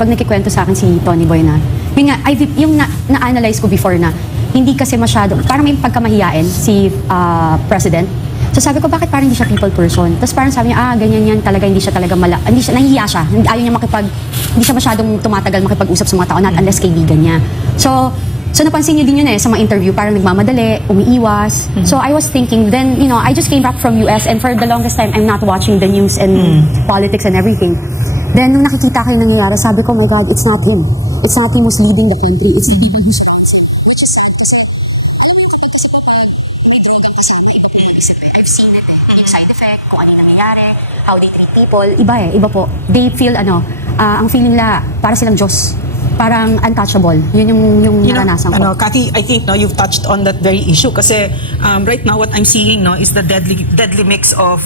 pag nagkikwento sa akin si Tony Boy na, yun nga, yung na-analyze ko before na, hindi kasi masyado, parang may pagkamahiyain si President. So sabi ko, bakit parang hindi siya people person? Tapos parang sabi niya, ganyan yan talaga, hindi siya talaga hindi siya, nahihiya siya. Ayaw niya hindi siya masyadong tumatagal makipag-usap sa mga tao, not unless kaibigan niya. So napansin niyo din yun sa mga interview, parang nagmamadali, umiiwas. So I was thinking, then, I just came back from US and for the longest time, I'm not watching the news and politics and everything. Then, nung nakikita ko yung nangyayari, sabi ko, my God, it's not him. It's not him who's leading the country. It's the people who surrounds him. Which is sad kasi, alam mo yung kapag kasi po, pag may drogang kasama, iba po mag-isip eh. I've seen it eh. Yung side effect, kung ano yung nangyayari, how they treat people, iba eh. Iba po. They feel, ang feeling la, para silang Diyos. Parang untouchable. Yun yung naranasan ko. Cathy, I think you've touched on that very issue kasi right now what I'm seeing is the deadly mix of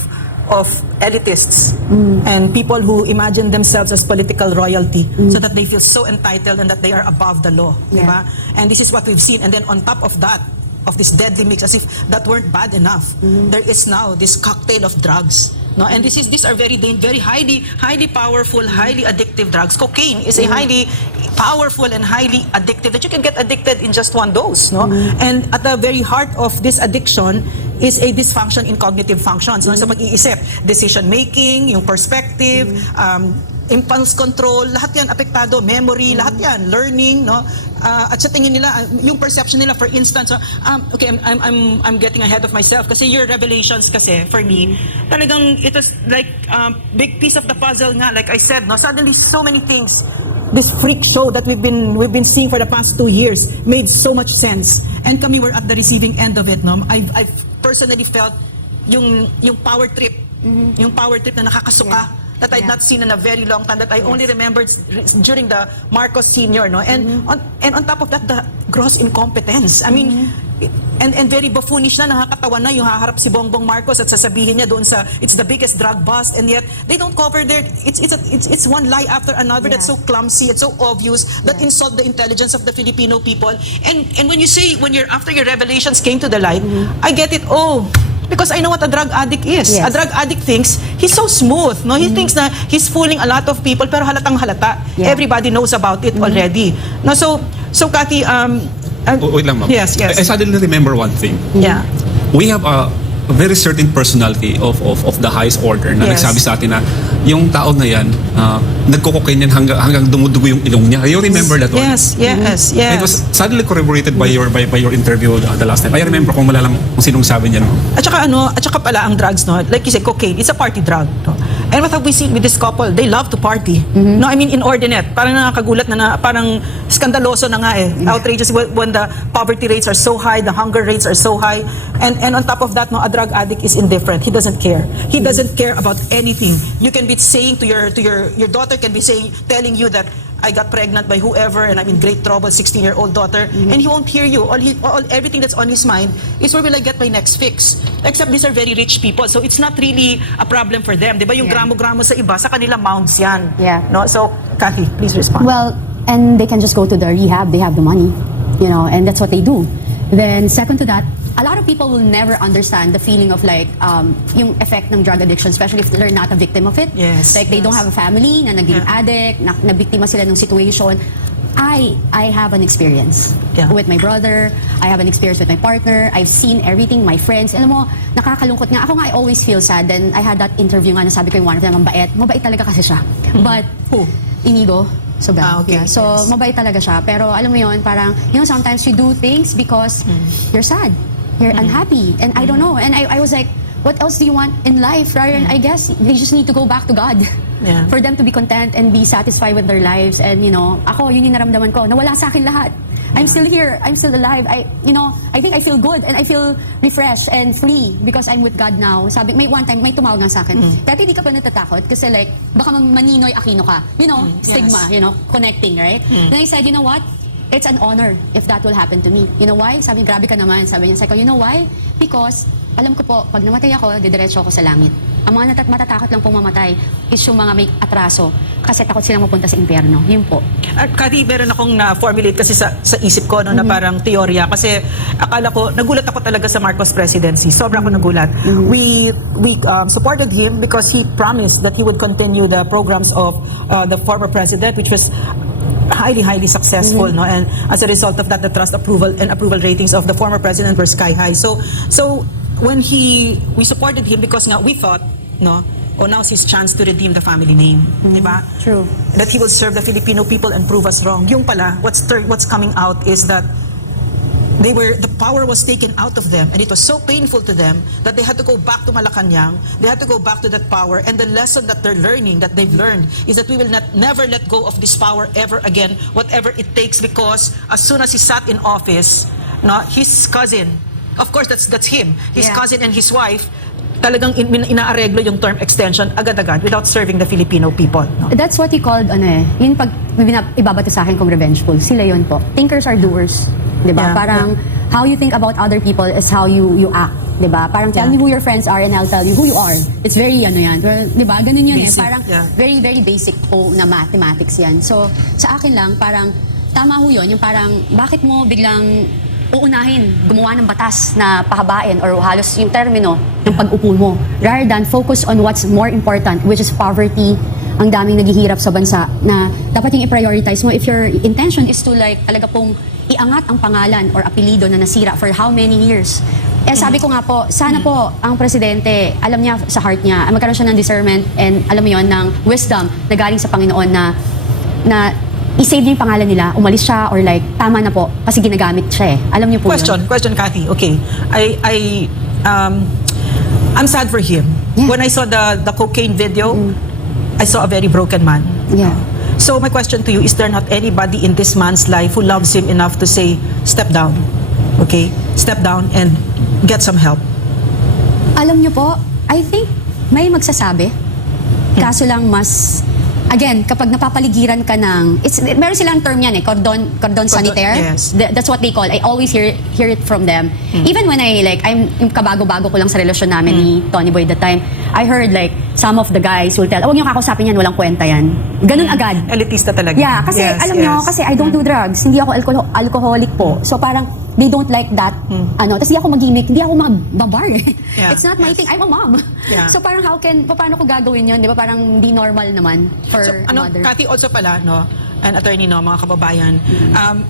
elitists and people who imagine themselves as political royalty so that they feel so entitled and that they are above the law. Yeah. Diba? And this is what we've seen. And then on top of that, of this deadly mix, as if that weren't bad enough, there is now this cocktail of drugs. No, and these are very highly powerful, highly addictive drugs. Cocaine is a highly powerful and highly addictive that you can get addicted in just one dose. No, and at the very heart of this addiction is a dysfunction in cognitive functions. No, sa pag-iisip, decision making, yung perspective, impulse control, lahat yan apektado, memory, lahat yan, learning, no? At sa tingin nila, yung perception nila, for instance, okay, I'm getting ahead of myself kasi your revelations kasi, for me, talagang it was like big piece of the puzzle nga, like I said, no? Suddenly so many things, this freak show that we've been seeing for the past 2 years made so much sense. And kami were at the receiving end of it, no? I've personally felt yung power trip, yung power trip na nakakasuka. That I'd not seen in a very long time, that I only remembered during the Marcos Sr., no? And on top of that, the gross incompetence. I mean, and very buffoonish na, nakakatawa na yung haharap si Bongbong Marcos at sasabihin niya doon sa, it's the biggest drug bust, and yet they don't cover their, it's one lie after another that's so clumsy, it's so obvious, that insult the intelligence of the Filipino people. And when you say, after your revelations came to the light, I get it, because I know what a drug addict is. Yes. A drug addict thinks he's so smooth, no? He thinks na he's fooling a lot of people, pero halatang halata. Everybody knows about it already. No, so Cathy, wait lang, ma'am. Yes. I suddenly remember one thing. Yeah. We have a very certain personality of the highest order na nagsabi sa atin na yung tao na yan, nagko-cocaine yan hanggang dumudugo yung ilong niya. You remember that one? Yes. It was suddenly corroborated by your interview the last time. I remember kung malalang kung sinong sabi niya. At saka pala ang drugs, no? Like you said, cocaine, it's a party drug. No? And what have we seen with this couple? They love to party. No, I mean, inordinate. Parang nakakagulat na parang skandaloso na nga eh. Outrageous when the poverty rates are so high, the hunger rates are so high. And on top of that, no, a drug addict is indifferent. He doesn't care. He doesn't care about anything. You can be saying to your daughter can be telling you that I got pregnant by whoever and I'm in great trouble, 16-year-old daughter, and he won't hear you. Everything that's on his mind is where will I get my next fix? Except these are very rich people, so it's not really a problem for them. Diba yung gramo-gramo sa iba, sa kanila mounds yan. No? So, Cathy, please respond. Well, and they can just go to the rehab. They have the money, and that's what they do. Then, second to that, a lot of people will never understand the feeling of like yung effect ng drug addiction, especially if they're not a victim of it. Yes. Like they don't have a family na naging addict, na biktima sila ng situation. I have an experience with my brother. I have an experience with my partner. I've seen everything, my friends. Alam mo, nakakalungkot nga. Ako nga, I always feel sad. Then I had that interview nga na sabi ko yung one of them, mabait talaga kasi siya. But, who? Inigo. So, okay. So, mabait talaga siya. Pero alam mo yun, parang, sometimes you do things because you're sad. You're unhappy. And I don't know. And I was like, what else do you want in life? Rather than, I guess, they just need to go back to God. For them to be content and be satisfied with their lives. And, ako, yun yung naramdaman ko. Nawala sa akin lahat. I'm still here. I'm still alive. I think I feel good and I feel refreshed and free because I'm with God now. Sabi, may one time, may tumawag nga sa akin. Dati di ka pa natatakot kasi like, baka maninoy Aquino ka. Stigma, connecting, right? Then I said, you know what? It's an honor if that will happen to me. You know why? Sabi, grabe ka naman. Sabi niya, you know why? Because, alam ko po, pag namatay ako, didiretso ako sa langit. Ang mga matatakot lang pong mamatay is yung mga may atraso kasi takot silang mapunta sa impyerno. Yun po. Cathy, meron akong na-formulate kasi sa isip ko, no, na parang teorya. Kasi akala ko, nagulat ako talaga sa Marcos presidency. Sobra ako nagulat. We supported him because he promised that he would continue the programs of the former president, which was highly successful, no, and as a result of that, the trust approval ratings of the former president were sky high. So when we supported him because nga we thought, no, now's his chance to redeem the family name, di ba? True. That he will serve the Filipino people and prove us wrong. Yung pala, what's coming out is that the power was taken out of them, and it was so painful to them that they had to go back to Malacanang. They had to go back to that power, and the lesson that they're learning, that they've learned, is that we will never let go of this power ever again, whatever it takes, because as soon as he sat in office, no, his cousin, of course that's him, his Yeah. cousin and his wife, talagang inaareglo yung term extension agad-agad without serving the Filipino people. No? That's what he called, yun pag ibabato sa akin kung revengeful, sila yun po. Thinkers are doers. Diba? Yeah, Parang how you think about other people is how you act. Diba? Parang tell Yeah. me who your friends are and I'll tell you who you are. It's very yan. Pero, diba? Ganun yun Basic, Parang yeah. very, very basic po na mathematics yan. So, sa akin lang, parang tama ho yun. Yung parang, bakit mo biglang uunahin gumawa ng batas na pahabain or halos yung termino ng pag-upo mo rather than focus on what's more important, which is poverty. Ang daming naghihirap sa bansa na dapat yung i-prioritize mo if your intention is to like talaga pong iangat ang pangalan or apelido na nasira for how many years. Eh sabi ko nga po, sana po ang presidente, alam niya sa heart niya, magkaroon siya ng discernment and alam mo yon ng wisdom na galing sa Panginoon na i-save niya yung pangalan nila, umalis siya or like tama na po kasi ginagamit siya eh. Alam niyo po yun. Question, Cathy. Okay, I'm sad for him. Yeah. When I saw the cocaine video, I saw a very broken man. Yeah. So my question to you, is there not anybody in this man's life who loves him enough to say, step down, okay? Step down and get some help. Alam niyo po, I think may magsasabi. Kaso lang mas, again, kapag napapaligiran ka ng, meron silang term yan cordon sanitaire. Yes. That's what they call. I always hear it from them. Even when yung kabago-bago ko lang sa relasyon namin ni Tony Boy that time, I heard like, some of the guys will tell, huwag niyo kakausapin yan, walang kwenta yan. Ganun agad. Elitista talaga. Yeah, kasi Yes, alam nyo, yes. kasi I don't do drugs. Hindi ako alcoholic po. So parang, they don't like that. Tapos hindi ako mag-gimmick, hindi ako mababar eh. Yeah, It's not my yes. thing. I'm a mom. Yeah. So parang paano ko gagawin yun? Di ba parang hindi normal naman for So, a mother. Cathy, also pala, no, an attorney, no, mga kababayan,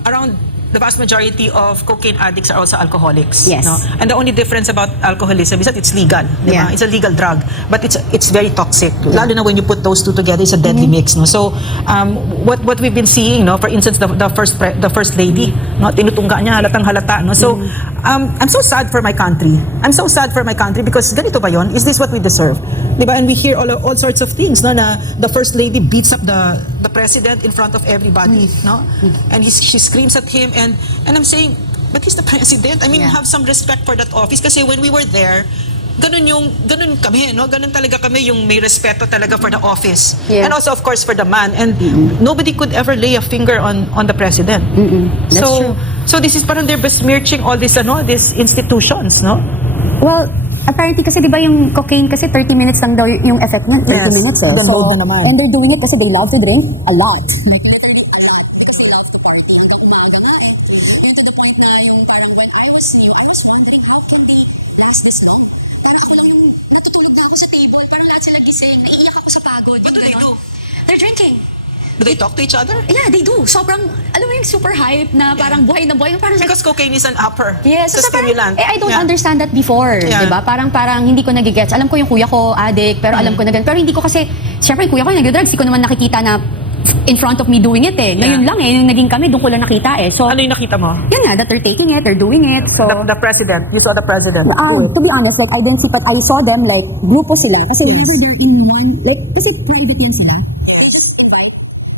around the vast majority of cocaine addicts are also alcoholics. Yes. No? And the only difference about alcoholism is that it's legal. Di ba? Yeah. It's a legal drug. But it's very toxic. Lalo na when you put those two together, it's a deadly mix. No? So, what we've been seeing, no, for instance, the first lady, no, tinutungga niya, halatang halata. No? So, I'm so sad for my country. I'm so sad for my country because ganito ba yun? Is this what we deserve? Di ba? And we hear all sorts of things, no, na the first lady beats up the president in front of everybody, no? And she screams at him and I'm saying, but he's the president. I mean, Yeah. have some respect for that office kasi when we were there, ganun kami, no? Ganun talaga kami yung may respeto talaga for the office. Yeah. And also, of course, for the man. And nobody could ever lay a finger on the president. That's true. So this is parang they're besmirching all these institutions, no? Well, apparently kasi di ba yung cocaine kasi 30 minutes lang daw yung effect niyan, 30 Yes. minutes eh. And then load na naman. And they're doing it kasi they love to drink a lot. Like literally a lot because they enjoy. love to party hanggang umaga nga eh. Really? Yung to the point na yung parang when I was new, I was wondering how can they last this long? Parang ako lang yung natutulog na ako sa table, parang lahat sila gising, naiiyak ako sa pagod. What yung do they ganon. do? They're drinking. Do they talk to each other? Yeah, they do. Sobrang, alam mo yung super hype na parang buhay na buhay. Parang Because cocaine is an upper. yes, It's a so parang, stimulant. I don't Yeah. understand that before, Yeah. 'di ba? Parang hindi ko nagigets. Alam ko yung kuya ko addict, pero alam ko na ganun. Pero hindi ko kasi syempre yung kuya ko nagdo-drugs, hindi ko naman nakikita na in front of me doing it eh. Ngayon Yeah. lang yung naging kami doon ko lang nakita eh. So Ano yung nakita mo? yan nga that they're taking it, they're doing it. So The president. You saw the president do it. to be honest, like I didn't see, but I saw them like grupo sila kasi Yes. whenever they're in one, like kasi private yan sila. Yes. They just invite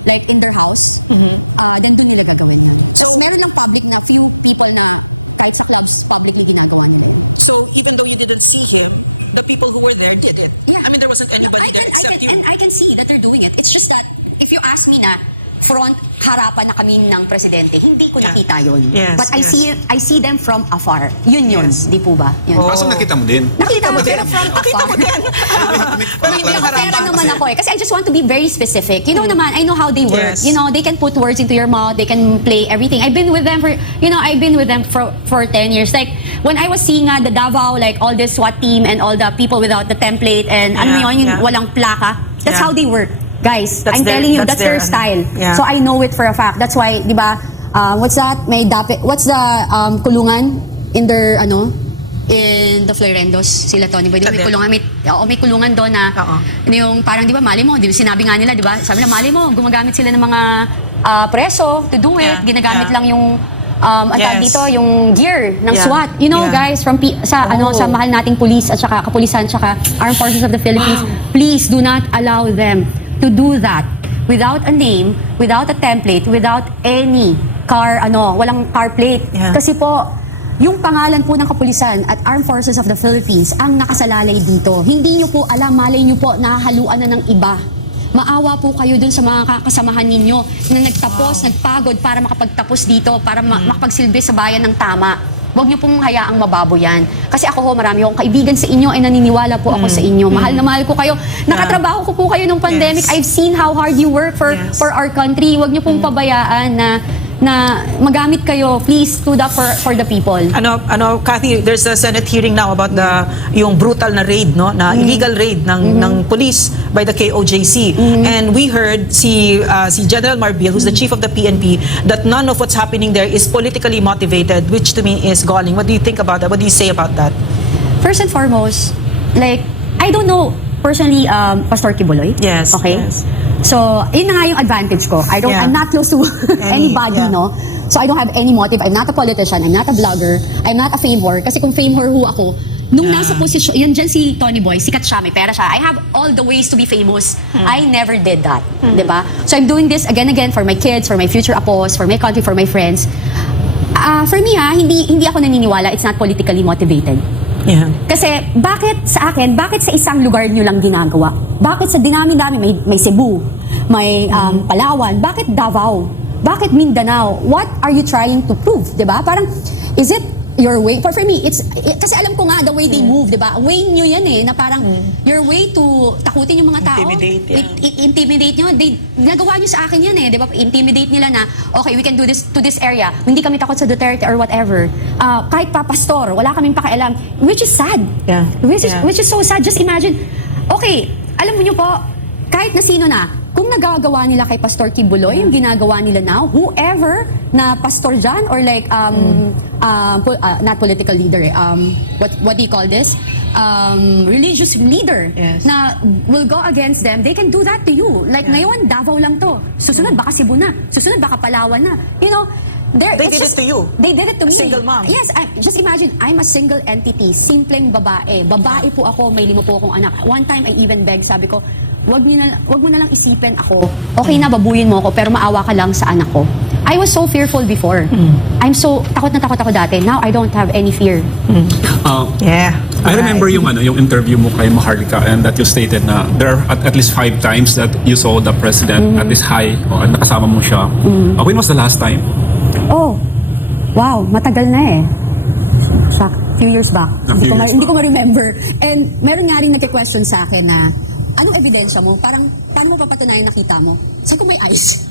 like in their house. Then doon nila gagawin yan. So So- meron lang public na few people na kahit sa clubs publicly ginagawa nila yun. So even though you didn't see him, the people who were there did it. Yeah. I mean, there wasn't anybody No, there except you. And I can see that they're doing it. It's just that if you ask me na front harapan na kami ng presidente, hindi ko Yeah. nakita yun. Yes, But yes. I see them from afar. Yun, Yes. di po ba? Yun. Oh. Kaso nakita mo din. Nakita mo, pero from Nakita afar. mo din. Pero hindi nakapera naman ako eh. Kasi I just want to be very specific. You know naman, I know how they work. Yes. You know, they can put words into your mouth. They can play everything. I've been with them for 10 years. Like, when I was seeing the Davao, like all this SWAT team and all the people without the template and ano Yeah, yun, yung yeah. walang plaka. That's Yeah. how they work. Guys, That's I'm their- telling you, that's that's their their, style. yeah. So I know it for a fact. That's why, di ba, what's that? What's the kulungan in their, in the Florendos, sila Tony Boy. Di ba may Tandem. kulungan, may kulungan doon na, Oo. yung parang, di ba, mali mo, di ba, sinabi nga nila, di ba, sabi na, mali mo, gumagamit sila ng mga preso to do it, Yeah, ginagamit yeah. lang yung, ang tawag Yes. dito, yung gear ng Yeah, SWAT. You know, yeah. guys, from sa Oh. sa mahal nating police at saka kapulisan, saka Armed Forces of the Philippines, please do not allow them to do that without a name, without a template, without any walang car plate. Yeah. Kasi po, yung pangalan po ng kapulisan at Armed Forces of the Philippines ang nakasalalay dito. Hindi nyo po alam, malay nyo po, nahahaluan na ng iba. Maawa po kayo dun sa mga kasamahan ninyo na nagtapos, nagpagod para makapagtapos dito, para makapagsilbi sa bayan ng tama. Huwag niyo pong hayaang mababo yan. Kasi ako marami akong kaibigan sa inyo ay naniniwala po ako sa inyo. Mahal na mahal ko kayo. Nakatrabaho ko po kayo nung pandemic. Yes. I've seen how hard you work Yes. for our country. Huwag niyo pong pabayaan na magamit kayo. Please stood up for the people. Kathy, there's a Senate hearing now about yung brutal na raid, no, na illegal raid ng police by the KOJC. And we heard si General Marbil, who's the chief of the PNP, that none of what's happening there is politically motivated, which to me is galling. What do you think about that? What do you say about that? First and foremost, like, I don't know personally Pastor Kibuloy. Yes, Okay? yes. So, yun na nga yung advantage ko. Yeah. I'm not close to anybody, yeah. no? So, I don't have any motive. I'm not a politician. I'm not a vlogger. I'm not a fame whore. Kasi kung fame whore ho ako, nung Yeah. nasa posisyon, yan dyan si Tony Boy, sikat siya, may pera siya. I have all the ways to be famous. I never did that. Diba? So, I'm doing this again for my kids, for my future apos, for my country, for my friends. For me, hindi ako naniniwala it's not politically motivated. Yeah. Kasi bakit sa isang lugar nyo lang ginagawa? Bakit sa dinami-dami, may Cebu, may Palawan, bakit Davao? Bakit Mindanao? What are you trying to prove? Diba? Parang, is it your way? For me, kasi alam ko nga the way they move, diba? Way nyo yan na parang your way to takutin yung mga tao. Intimidate, yeah. Intimidate nyo. Nagawa nyo sa akin yan diba? Intimidate nila na, okay, we can do this to this area. Hindi kami takot sa Duterte or whatever. Kahit pa pastor, wala kaming pakialam. Which is sad. Yeah. Which is so sad. Just imagine, okay, alam mo nyo po, kahit na sino na, kung nagagawa nila kay Pastor Kibuloy, yung ginagawa nila now, whoever na pastor dyan, or like, not political leader, what do you call this? Religious leader, Yes. na will go against them, they can do that to you. Like, Yeah. ngayon, Davao lang to. Susunod, baka Cebu na. Susunod, baka Palawan na. You know, They did it to you. They did it to A me. single mom. Yes, just imagine, I'm a single entity, simpleng babae. Babae po ako, may 5 po akong anak. One time, I even begged, sabi ko, wag mo na lang isipin ako, okay na, babuyin mo ako, pero maawa ka lang sa anak ko. I was so fearful before. I'm so, takot na takot ako dati. Now, I don't have any fear. Yeah. I remember yung interview mo kay Maharlika, and that you stated na there are at least 5 times that you saw the president at this high, o nakasama mo siya. When was the last time? Oh, wow, matagal na Shock, few years back. Hindi ko ma-remember. And meron nga rin nagke-question sa akin na, anong ebidensya mo? Parang, paano mo papatunayan nakita mo? Sabi ko, may eyes.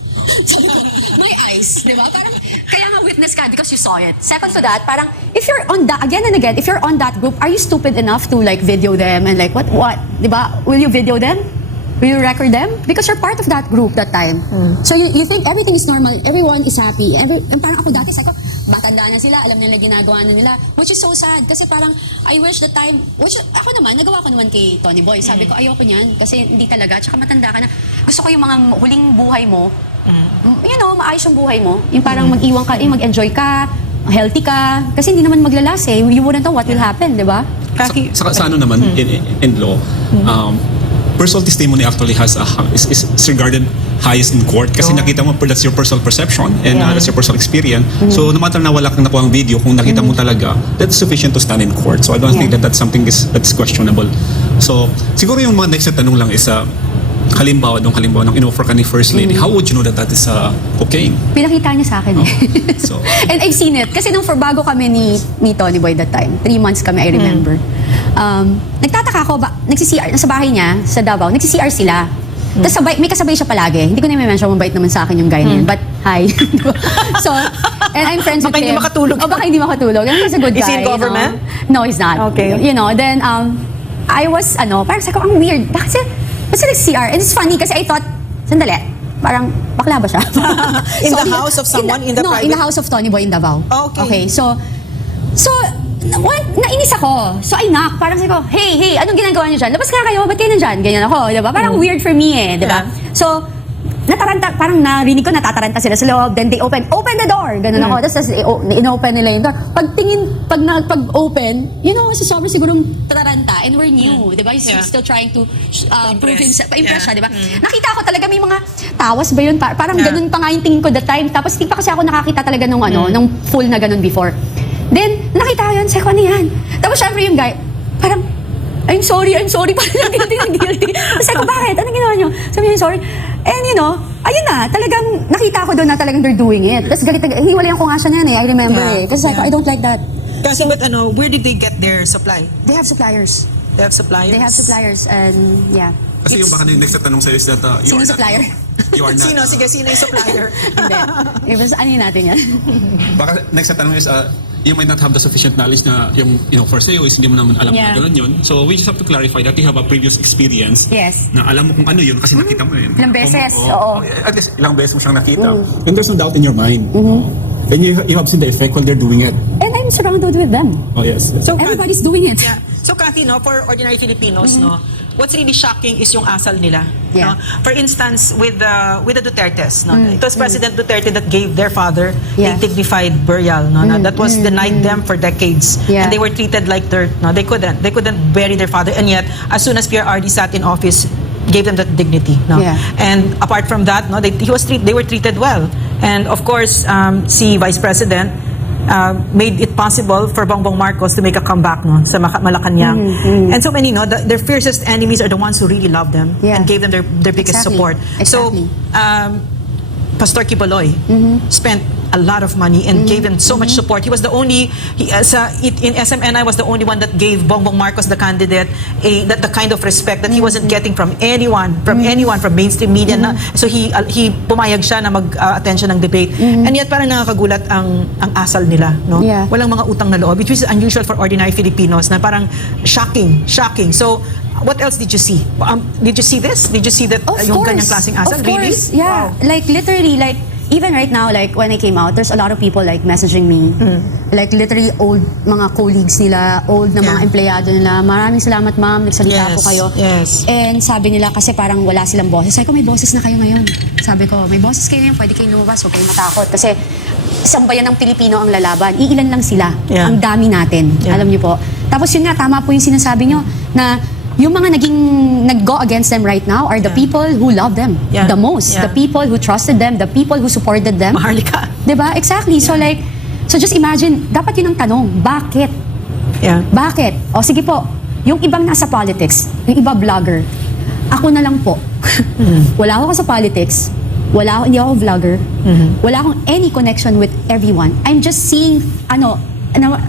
Sabi ko, may eyes. Diba? Parang, kaya nga witness ka because you saw it. Second to that, parang, if you're on that, again and again, if you're on that group, are you stupid enough to like video them and like, what? Diba? Will you video them? Will you record them? Because you're part of that group that time. So you think everything is normal, everyone is happy. Parang ako dati, sabi ko, matanda na sila, alam nila ginagawa na nila. Which is so sad. Kasi parang, I wish the time, which ako naman, nagawa ko naman kay Tony Boy. Sabi ko, ayoko niyan. Kasi hindi talaga. Tsaka matanda ka na. Gusto ko yung mga huling buhay mo, you know, maayos yung buhay mo. Yung parang mag-iwan ka, mag-enjoy ka, healthy ka. Kasi hindi naman maglalas You wouldn't know what will happen, di ba? Kathy, Sa ano naman, in law, personal testimony actually is regarded highest in court kasi nakita mo that's your personal perception and that's your personal experience. So no matter na wala kang nakuhang video, kung nakita mo talaga, that's sufficient to stand in court. So I don't think that's something that's questionable. So siguro yung mga next na tanong lang is halimbawa ng in-offer ka ni First Lady, how would you know that that is cocaine? Pinakita niya sa akin eh. So, And I've seen it. Kasi nung bago kami ni Tony Boy that time, 3 months kami, I remember. Nagtataka ako, nasa bahay niya, sa Davao, nagsi-CR sila. Tapos may kasabay siya palagi. Hindi ko na i-mention, mabait naman sa akin yung guy na yun. But, hi. So, and I'm friends Baka with hindi him. makatulog. Baka hindi makatulog. And he's a good guy. Is he in government? No, he's not. Okay. Then, I was, parang sa ko, ang weird. Bakit sila nag-CR? And it's funny kasi I thought, sandali, parang bakla ba siya? In the house of someone? In the no, private? in the house of Tony Boy in Davao. Okay. So, nainis ako. So I knock, parang sabi ko, hey, anong ginagawa niyo dyan? Labas nga kayo, ba't kayo nandyan? Ganyan ako, di ba? Parang weird for me eh, di ba? Yeah. So, parang narinig ko natataranta sila sa loob, then they open the door, ganun ako. Tapos in-open nila yung door. Pag-open, sa sobrang sigurong tataranta, and we're new, di ba? He's Yeah. still trying to prove himself, impress Yeah. siya, di ba? Nakita ko talaga may mga tawas ba yun? Parang Yeah. ganun pa nga yung tingin ko that time. Tapos hindi pa kasi ako nakakita talaga nung full na ganun before. Then, nakita ko yun, sabi ko, ano yan? Tapos syempre yung guy, parang, I'm sorry, parang guilty. Tapos sabi ko, bakit? Anong ginawa nyo? Sabi niya, sorry. And ayun na, talagang nakita ko doon na talagang they're doing it. Tapos galit, hiwalayan ko nga siya niyan I remember Yeah. Kasi sabi ko, Yeah. I don't like that. Kasi but where did they get their supply? They have suppliers. They have suppliers? And yeah. kasi yung baka na yung next na tanong sa'yo is that you Sino are supplier? not, you are not, Sino? Sige, sino yung supplier? Hindi. Ano natin yan? baka next na tanong is you might not have the sufficient knowledge na yung for sa'yo is hindi mo naman alam Yeah. na gano'n yun. So we just have to clarify that you have a previous experience Yes. na alam mo kung ano yun kasi nakita mo yun. Ilang beses, oo. At least ilang beses mo siyang nakita. And there's no doubt in your mind. No? And you have seen the effect while they're doing it. And I'm surrounded with them. Oh yes. So, Everybody's doing it. Yeah. So, Kathy, for ordinary Filipinos, what's really shocking is yung asal nila. Yeah. No? For instance, with the Dutertes, it was President Duterte that gave their father Yeah. a dignified burial. That was denied them for decades, Yeah. and they were treated like dirt. They couldn't bury their father, and yet as soon as PRRD sat in office, gave them that dignity. Yeah. And apart from that, they were treated well. And of course, si Vice President made it possible for Bongbong Marcos to make a comeback sa Malacanang. And so many, their fiercest enemies are the ones who really love them Yeah. and gave them their biggest Exactly. support. Exactly. So, Pastor Kibaloy spent a lot of money and gave them so much support. He was the only, in SMNI was the only one that gave Bongbong Marcos, the candidate, the kind of respect that he wasn't getting from anyone, from mainstream media. So he pumayag siya na mag-attend siya ng debate. And yet parang nakakagulat ang asal nila. No? Yeah. Walang mga utang na loob, which is unusual for ordinary Filipinos na parang shocking. So, what else did you see? Did you see this? Did you see that yung ganyang klaseng asal? Of Really? course, yeah. Wow. Like literally, like even right now, like when I came out, there's a lot of people like messaging me. Like literally old mga colleagues nila, old na mga Yeah. empleyado nila. Maraming salamat ma'am, nagsalita po kayo. Yes. And sabi nila kasi parang wala silang boses. Sabi ko, may boses na kayo ngayon. Sabi ko, may boses kayo ngayon, pwede kayong lumabas, huwag kayong matakot. Kasi isang bayan ng Pilipino ang lalaban. Iilan lang sila. Yeah. Ang dami natin. Yeah. Alam niyo po. Tapos yun nga, tama po yung sinasabi niyo na yung mga nag-go against them right now are the Yeah. people who love them Yeah. the most. Yeah. The people who trusted them, the people who supported them. Maharlika. Diba? Exactly. So like, so just imagine, dapat yun ang tanong, bakit? Yeah. Bakit? O sige po, yung ibang nasa politics, yung iba vlogger, ako na lang po. Wala ako sa politics, hindi ako vlogger, wala akong any connection with everyone. I'm just seeing,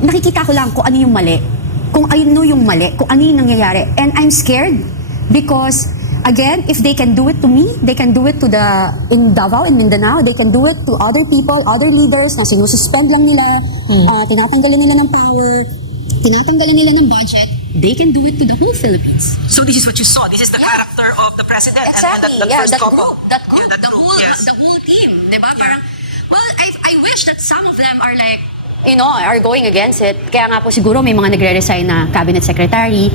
nakikita ko lang kung ano yung mali, kung ano yung nangyayari. And I'm scared because, again, if they can do it to me, they can do it to in Davao, in Mindanao, they can do it to other people, other leaders na sinususpend lang nila, tinatanggalan nila ng power, tinatanggalan nila ng budget, they can do it to the whole Philippines. So this is what you saw. This is the Yeah. character of the president Exactly. and that Yeah, first that couple. group, Yeah, that group, yes. the whole team, 'di ba? Yeah. Parang well, I wish that some of them are like, are going against it. Kaya nga po siguro may mga nagre-resign na cabinet secretary.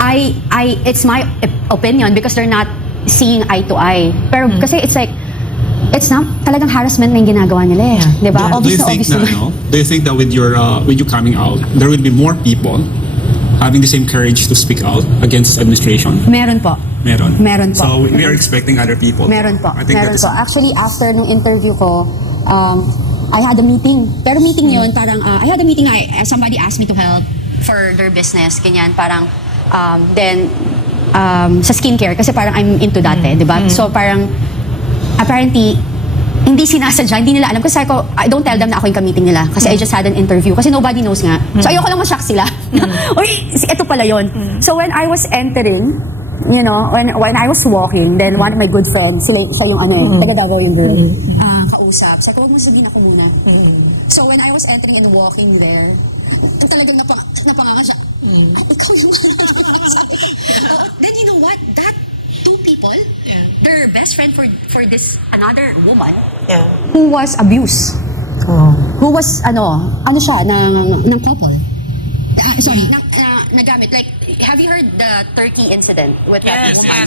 It's my opinion because they're not seeing eye to eye. Pero kasi it's not talagang harassment na yung ginagawa nila eh. Yeah. 'Di ba? Yeah. Do you Obvious think na. do you think that with you coming out, there will be more people having the same courage to speak out against this administration? Meron po. Meron. Meron po. So we are expecting other people. Meron po. I think Meron that is po. Actually, after nung interview ko, I had a meeting. Pero meeting yon parang, I had a meeting na somebody asked me to help for their business, ganyan. Parang, then, sa skincare kasi parang I'm into that di ba? So parang apparently hindi sinasadya, hindi nila alam. Kasi sabi ko, I don't tell them na ako yung ka-meeting nila. Kasi I just had an interview. Kasi nobody knows nga. So ayoko lang ma-shock sila. Uy, ito pala yon. So when I was entering, you know, when I was walking, then one of my good friends, siya yung taga Davao yung girl, kausap. Sabi ko, huwag mo sabihin ako muna. So when I was entering and walking there, talagang napanganga siya. Ay, ikaw yung sabi ko. Oh, then you know what? That two people, their best friend for this another woman who was abused. Who was siya ng couple. Sorry, nagamit. Like, have you heard the Turkey incident with that woman?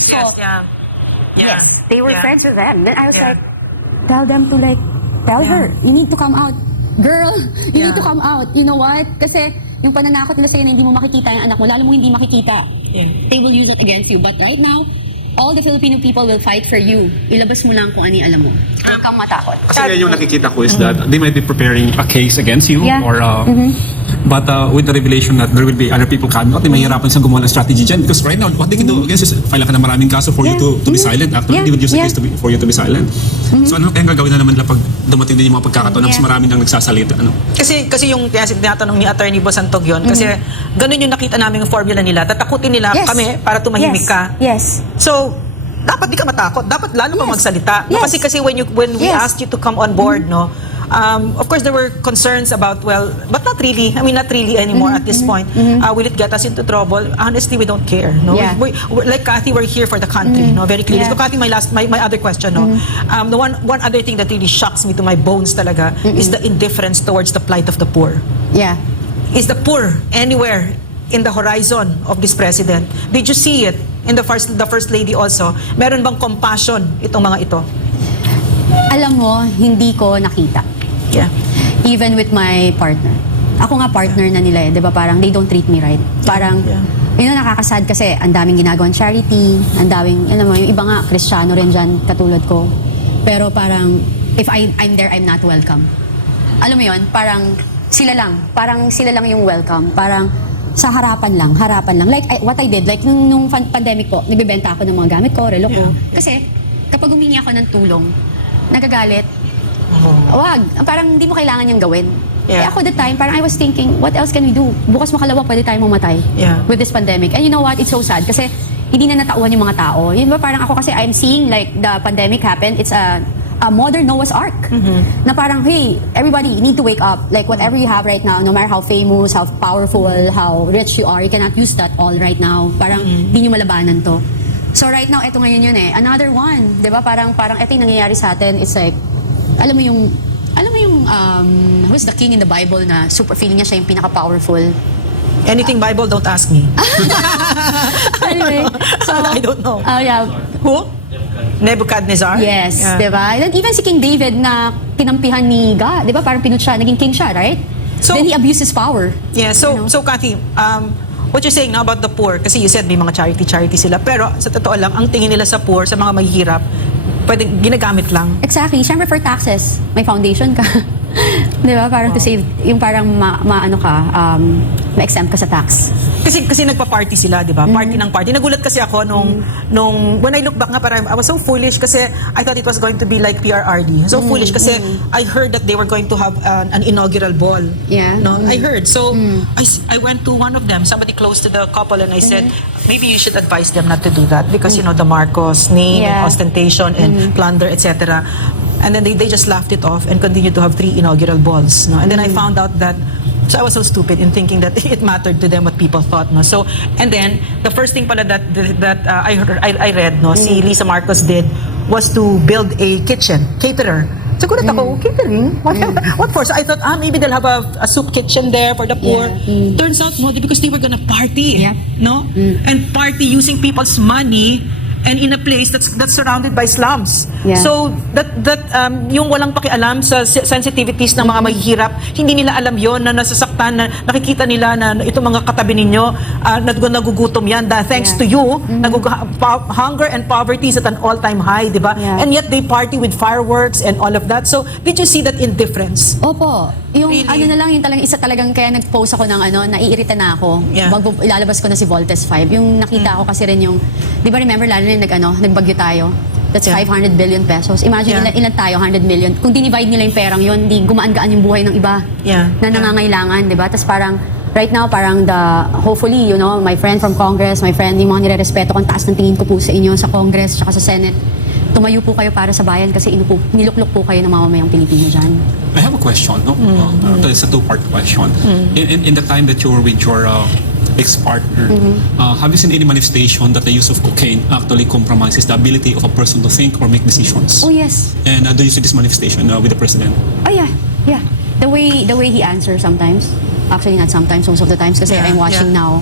Yes, they were friends with them. Then I was like, tell them to tell her, you need to come out. Girl, you need to come out. You know what? Kasi yung pananakot nila sa'yo na hindi mo makikita yung anak mo, lalo mo hindi makikita. They will use that against you. But right now, all the Filipino people will fight for you. Ilabas mo lang kung ano yung alam mo. Huwag kang matakot. Kasi ngayon yung nakikita ko is that they might be preparing a case against you or but with the revelation that there will be other people coming out, mahirapan silang gumawa ng strategy dyan. Because right now, what they can do against is file ka ng maraming kaso for you to be silent. Actually, they would use the case for you to be silent. So ano kayang gagawin na naman nila pag dumating din yung mga pagkakataon na mas marami nang nagsasalita? Kasi yung tinatanong ni Attorney Bosantog yun, kasi ganun yung nakita namin yung formula nila. Tatakutin nila kami para tumahimik ka. Yes. So, dapat di ka matakot. Dapat lalo pa magsalita. No? Kasi when we asked you to come on board, no, of course there were concerns about, but not really. I mean, not really anymore at this point. Will it get us into trouble? Honestly, we don't care. No, we're, like Kathy, we're here for the country. No, very clearly. So, Kathy, my other question. No, the one other thing that really shocks me to my bones talaga is the indifference towards the plight of the poor. Yeah. Is the poor anywhere in the horizon of this president? Did you see it in the first lady also? Meron bang compassion itong mga ito? Alam mo, hindi ko nakita. Yeah. Even with my partner. Ako nga partner na nila 'di ba? Parang they don't treat me right. Parang yun ang nakakasad kasi ang daming ginagawang charity, ang daming, alam mo, yung iba nga Kristiyano rin dyan, katulad ko. Pero parang if I'm there, I'm not welcome. Alam mo yun, parang sila lang yung welcome. Parang sa harapan lang. Like what I did, like nung pandemic po, nagbebenta ako ng mga gamit ko, relo ko. Kasi kapag humingi ako ng tulong, nagagalit. Wag, parang hindi mo kailangan yung gawin. Ako the time, parang I was thinking, what else can we do? Bukas makalawa, pwede tayo mamatay with this pandemic. And you know what? It's so sad kasi hindi na natauhan yung mga tao. Yun ba, parang ako kasi I'm seeing like the pandemic happen, it's a modern Noah's Ark. Na parang, hey, everybody, you need to wake up. Like whatever you have right now, no matter how famous, how powerful, how rich you are, you cannot use that all right now. Parang hindi nyo malabanan to. So right now, eto ngayon yun another one. Di ba? Parang eto yung nangyayari sa atin. It's like, alam mo yung who's the king in the Bible na super feeling niya siya yung pinaka-powerful? Anything Bible, don't ask me. Anyway, so I don't know. Who? Nebuchadnezzar? Yes, di ba? And even si King David na kinampihan ni God, di ba? Parang pinut siya, naging king siya, right? So, then he abused his power. Yeah, so Kathy, what you're saying now about the poor, kasi you said may mga charity sila, pero sa totoo lang, ang tingin nila sa poor, sa mga mahihirap, pwedeng ginagamit lang. Exactly. Siyempre for taxes, may foundation ka. Di ba? Parang to save, yung parang ma-exempt ka sa tax. Kasi nagpa-party sila, di ba? Party ng party. Nagulat kasi ako nung when I look back nga, parang I was so foolish kasi I thought it was going to be like PRRD. So foolish kasi I heard that they were going to have an inaugural ball. Yeah. No, I heard. So I went to one of them, somebody close to the couple, and I said, maybe you should advise them not to do that because you know the Marcos name and ostentation and plunder, etc. And then they just laughed it off and continued to have 3 inaugural balls. No? And then I found out that, so I was so stupid in thinking that it mattered to them what people thought. No? So, and then the first thing pala that I read, no, si Lisa Marcos did was to build a kitchen, caterer. So gulat ako, catering? What for? So I thought, maybe they'll have a soup kitchen there for the poor. Turns out, no, because they were gonna party. No? And party using people's money and in a place that's surrounded by slums. Yeah. So yung walang pakialam sa sensitivities ng mga mahihirap, hindi nila alam yon na nasasaktan, na nakikita nila na itong mga katabi ninyo nagugutom yan thanks to you. Hunger and poverty is at an all-time high, di ba? Yeah. And yet they party with fireworks and all of that. So did you see that indifference? Opo. Yung Really? ano na lang, yung talagang isa talagang kaya nag-post ako ng naiirita na ako. Yeah. Ilalabas ko na si Voltes 5. Yung nakita ko kasi rin yung, di ba remember lalo na nagbagyo tayo? That's Yeah. 500 billion pesos. Imagine Yeah. ilan tayo, 100 million. Kung dinivide nila yung perang yun, di gumaan-gaan yung buhay ng iba Yeah. na nangangailangan, di ba? Tapos parang, right now, parang hopefully, my friend from Congress, my friend, yung mga nirerespeto ko, ang taas ng tingin ko po sa inyo, sa Congress, tsaka sa Senate, tumayo po kayo para sa bayan kasi niluklok po kayo ng mamamayang Pilipino dyan. I have a question, no? It's a two-part question. In the time that you were with your ex-partner, have you seen any manifestation that the use of cocaine actually compromises the ability of a person to think or make decisions? Oh yes. And do you see this manifestation with the president? Oh yeah, yeah. The way he answers sometimes, actually not sometimes, most of the times, kasi Yeah, I'm watching yeah. now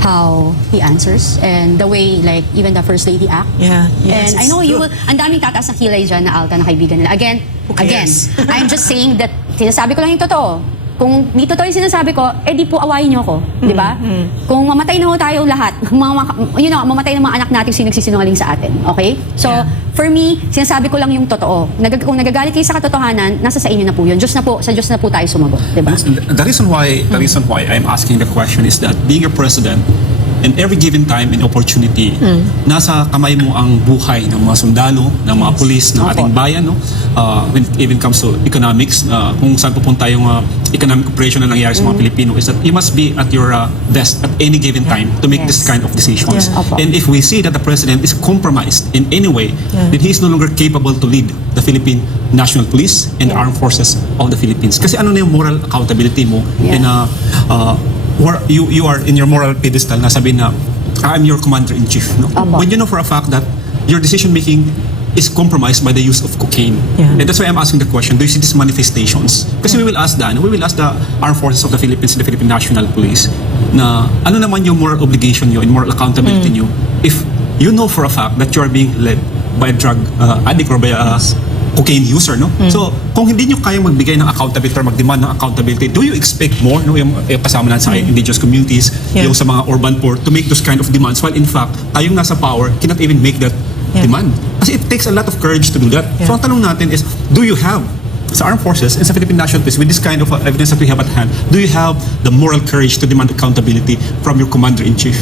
how he answers and the way like even the First Lady act. Yeah, yes, And I it's know you good. will, ang daming tataas na kilay dyan na alta na kaibigan nila. Again, Who cares? I'm just saying that sinasabi ko lang yung totoo. Kung di totoo yung sinasabi ko, di po awayin niyo ako, di ba? Kung mamatay na ho tayo lahat, mamatay ng mga anak natin yung nagsisinungaling sa atin, okay? So, Yeah. for me, sinasabi ko lang yung totoo. Kung nagagalit kayo sa katotohanan, nasa sa inyo na po yun. Sa Diyos na po tayo sumagot, di ba? The reason why I'm asking the question is that being a president, in every given time and opportunity, nasa kamay mo ang buhay ng mga sundalo, ng mga pulis, ng Opo. ating bayan, no? When it even comes to economics, kung saan pupunta yung economic operation na nangyayari sa mga Pilipino, is that you must be at your best at any given time to make this Yes. kind of decisions. Yeah. Opo. And if we see that the president is compromised in any way, Yeah. then he is no longer capable to lead the Philippine National Police and the Yeah. Armed Forces of the Philippines. Kasi ano na yung moral accountability mo? Yeah. And where you are in your moral pedestal na sabihin na I'm your commander-in-chief. No? Opo. When you know for a fact that your decision-making is compromised by the use of cocaine. Yeah. And that's why I'm asking the question, do you see these manifestations? Kasi we will ask the Armed Forces of the Philippines and the Philippine National Police na ano naman yung moral obligation nyo and moral accountability nyo if you know for a fact that you are being led by a drug addict or by a cocaine user, no? So, kung hindi nyo kaya magbigay ng accountability or mag-demand ng accountability, do you expect more, no? Yung kasama natin sa indigenous communities, Yeah. yung sa mga urban poor, to make those kind of demands, while in fact, kayong nasa power, cannot even make that Yeah. demand. Kasi it takes a lot of courage to do that. Yeah. So, ang tanong natin is, do you have, sa armed forces and sa Philippine National Police, with this kind of evidence that we have at hand, do you have the moral courage to demand accountability from your commander-in-chief?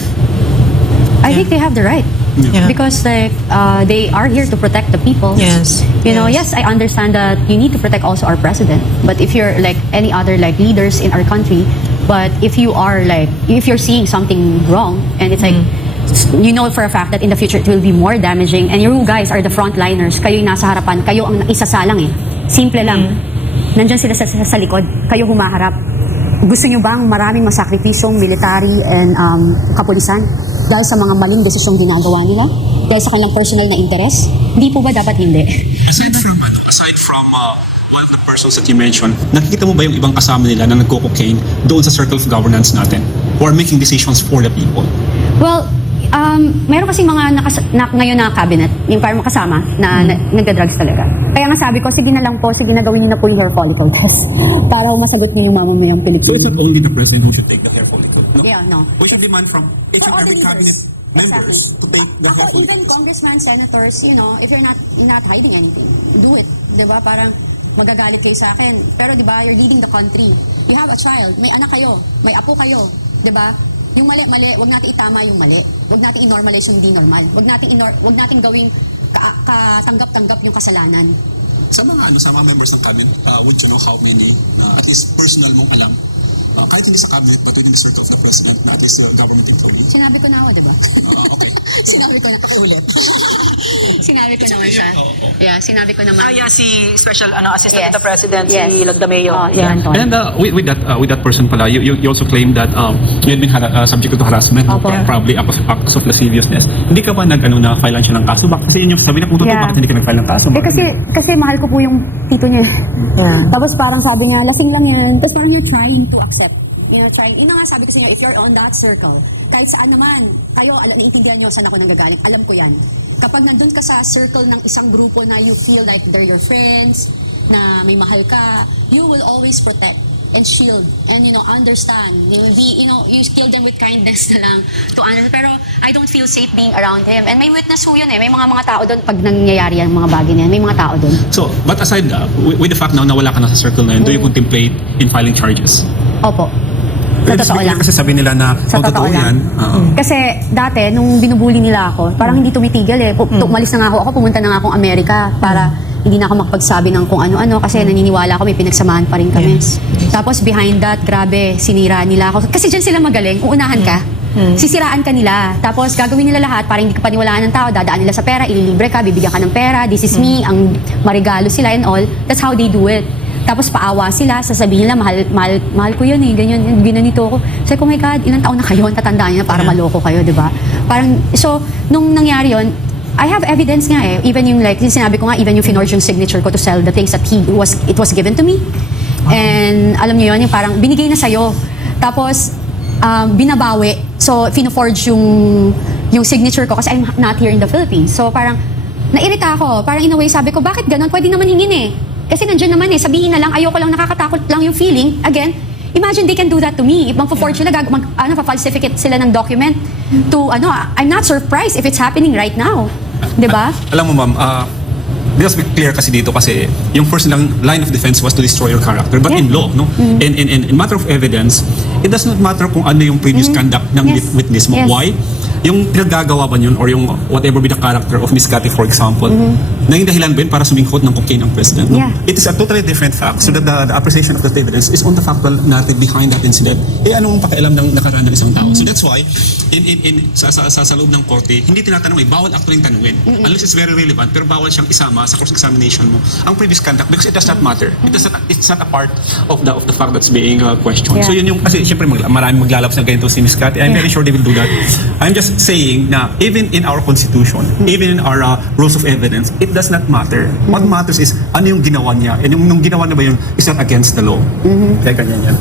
I think they have the right. Yeah. Because like they are here to protect the people. Yes. Yes, I understand that you need to protect also our president. But if you're like any other like leaders in our country, but if you're seeing something wrong and it's like you know for a fact that in the future it will be more damaging and you guys are the frontliners, kayo yung nasa harapan, kayo ang isasalang eh. Simple lang. Nandyan sila sa likod, kayo humaharap. Gusto nyo bang maraming masakripisyong military and kapulisan dahil sa mga maling desisyong ginagawa nila? Dahil sa kanilang personal na interest? Hindi po ba dapat hindi? Aside from one of the persons that you mentioned, nakikita mo ba yung ibang kasama nila na nagko-cocaine doon sa circle of governance natin who are making decisions for the people? Well, meron kasing mga ngayon na cabinet, yung parang makasama na nagda-drugs talaga. Kaya nga sabi ko, sige na lang po, sige na gawin niyo na po yung hair follicle test para masagot niyo yung mamamayang Pilipino. So it's not only the president who should take the hair follicle, no? Yeah, no. We should demand from each For and all the every cabinet leaders. members to take the hair Ako, follicle even test. congressmen, senators, if you're not hiding anything, do it. 'Di ba? Parang magagalit kayo sa akin. Pero 'di ba, you're leading the country. You have a child, may anak kayo, may apo kayo, 'di ba? Yung mali, wag natin itama yung mali. Wag natin i-normalize yung hindi normal. Wag natin gawing katanggap-tanggap yung kasalanan. Sa mga members ng cabinet, would you know how many at least personal mong alam kahit hindi sa cabinet but within the circle of the president na at least government employee? Sinabi ko na ako, 'di ba? Okay. Sinabi ko na. Pakiulit. Sinabi ko It's naman okay, siya. oo. Yeah, sinabi ko naman. Yeah, si Special Assistant to the President, Yes. si Lagdameo. Oh, si Anton. And with that person pala, you also claim that you had been subject to harassment, Opo. probably acts of lasciviousness. Hindi ka ba file siya ng kaso? Kasi yun yung sabi na kung totoo, Yeah. bakit hindi ka nag-file ng kaso? Kasi mahal ko po yung tito niya eh. Yeah. Tapos parang sabi niya, lasing lang yan. Tapos parang you're trying to accept. Yun nga sabi ko sa inyo, if you're on that circle, kahit saan naman, kayo, naiintindihan nyo saan ako nanggagaling, alam ko yan. kapag nandun ka sa circle ng isang grupo na you feel like they're your friends, na may mahal ka, you will always protect and shield and understand. You will be, you kill them with kindness na lang to understand. Pero I don't feel safe being around him. And may witness ho yun eh. May mga tao doon pag nangyayari yung mga bagay na yan. May mga tao doon. So, but aside with the fact now na wala ka na sa circle na yun, do you contemplate in filing charges? Opo. Sa totoo lang. Kasi sabi nila na Sa kung totoo totoo lang. yan, Kasi dati, nung binubuli nila ako, parang hindi tumitigil eh. Umalis na nga ako, pumunta na nga akong Amerika para hindi na ako makapagsabi ng kung ano-ano kasi naniniwala ako may pinagsamahan pa rin kami. Yes. Tapos behind that, grabe, sinira nila ako. Kasi dyan sila magaling, uunahan ka. Sisiraan ka nila. Tapos gagawin nila lahat para hindi ka paniwalaan ng tao. Dadaan nila sa pera, ililibre ka, bibigyan ka ng pera. This is me, ang marigalo sila and all. That's how they do it. Tapos paawa sila, sasabihin nila, mahal ko yun eh, ganito ako. Sabi ko, oh my God, ilang taon na kayo, tatandaan niyo na para maloko kayo, di ba? Parang, so, nung nangyari yun, I have evidence nga eh. Even yung like, sinabi ko nga, even yung finorge yung signature ko to sell the things that it was given to me. And alam niyo yun, yung parang binigay na sa'yo. Tapos, binabawi. So, fino-forge yung signature ko kasi I'm not here in the Philippines. So, parang, nairita ako. Parang in a way, sabi ko, bakit ganun? Pwede naman hingin eh. Kasi nandiyan naman eh, sabihin na lang, ayoko lang, nakakatakot lang yung feeling. Again, imagine they can do that to me. If magpo-forge sila, pa-falsificate sila ng document to, I'm not surprised if it's happening right now. Diba? alam mo ma'am, let's be clear kasi dito kasi yung first lang line of defense was to destroy your character. But in law, no? In matter of evidence, it does not matter kung ano yung previous conduct ng Yes. witness mo. Yes. Why? Yung pinaggagawa ba yun or yung whatever be the character of Miss Cathy, for example, naging dahilan ba yun para sumingkot ng cocaine ang president? No? Yeah. It is a totally different fact. So that the appreciation of that evidence is on the factual narrative behind that incident. Anong pakialam ng nakaraan ng isang tao? So that's why, sa loob ng korte, hindi tinatanong bawal actually tanungin. Unless it's very relevant, pero bawal siyang isama sa cross-examination mo ang previous conduct because it does not matter. It's not a part of the fact that's being questioned. Yeah. So yun yung, kasi syempre maraming maglalabas na ganito si Miss Cathy. I'm very sure they will do that. I'm just saying na even in our constitution, even in our rules of evidence, it does not matter. What matters is ano yung ginawa niya. And yung ginawa na ba yun is not against the law. Kaya ganyan yan.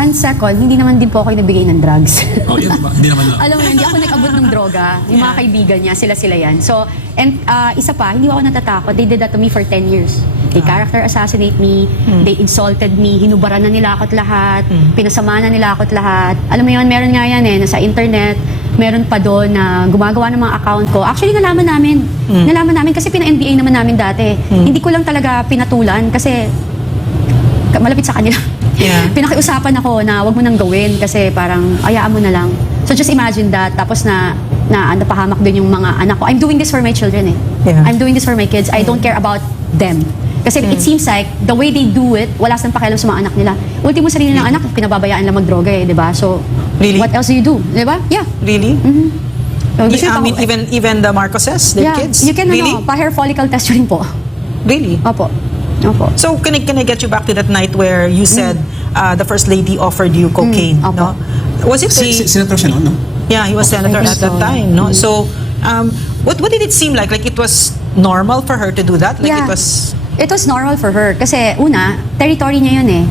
And second, hindi naman din po ako yung nagbigay ng drugs. Oh, yan diba? Hindi naman na. Alam mo, hindi ako nag-abot ng droga. Yung mga kaibigan niya, sila yan. So, and isa pa, hindi ako natatakot. They did that to me for 10 years. They character assassinate me. They insulted me. Hinubaran na nila ako't lahat. Pinasama na nila ako't lahat. Alam mo yun, meron nga yan eh, nasa internet. Meron pa doon na gumagawa ng mga account ko. Actually, nalaman namin. Nalaman namin kasi pina-NBA naman namin dati. Hindi ko lang talaga pinatulan kasi malapit sa kanila. Yeah. Pinakiusapan ako na wag mo nang gawin kasi parang ayaan mo na lang. So just imagine that. Tapos napahamak din yung mga anak ko. I'm doing this for my children eh. Yeah. I'm doing this for my kids. I don't care about them. Kasi it seems like the way they do it, wala silang pakialam sa mga anak nila. Ultimo sarili ng anak, pinababayaan lang magdroga eh, di ba? So, Really? what else do you do? Di ba? Yeah. Really? So, I mean, even the Marcoses, their yeah. kids? You can, really? pa-hair follicle test rin po. Really? Opo. Opo. So can I get you back to that night where you said the first lady offered you cocaine? Opo. No? Was it Senator siya noon, no? Yeah, he was senator I at think that so. time. No, so what did it seem like? Like it was normal for her to do that? Like Yeah. it was. It was normal for her. Kasi una, territory niya yun eh.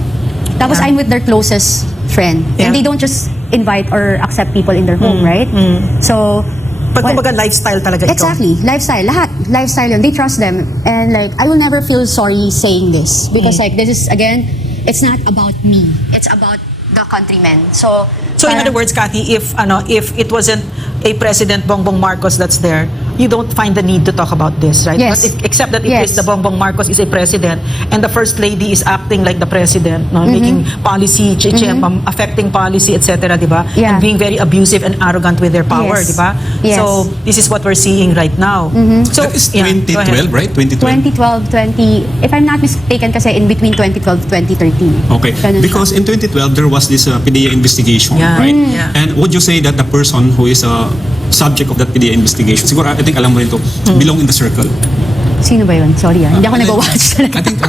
Tapos Yeah. I'm with their closest friend. Yeah. And they don't just invite or accept people in their home, right? So, Kumbaga lifestyle talaga ito. exactly. Lifestyle. Lahat. Lifestyle yun. They trust them. And like, I will never feel sorry saying this. Because like, this is, again, it's not about me. It's about the countrymen. So So in parang- other words, Cathy, if it wasn't a President Bongbong Marcos that's there, you don't find the need to talk about this, right? Yes. But except that it Yes. is the Bongbong Marcos is a president and the first lady is acting like the president, no? Making policy, affecting policy, etc., di ba? Yeah. And being very abusive and arrogant with their power, Yes. di ba? Yes. So this is what we're seeing right now. So That is yeah, go ahead. 2012, right? 2012. 2012, if I'm not mistaken kasi in between 2012 to 2013. Okay, Ganun because siya. in 2012 there was this PDEA investigation, Yeah. right? Yeah. And would you say that the person who is a subject of that PDEA investigation, siguro I think alam mo rin to, belong in the circle? Sino ba yun? Sorry hindi ako nag-watch talaga. I think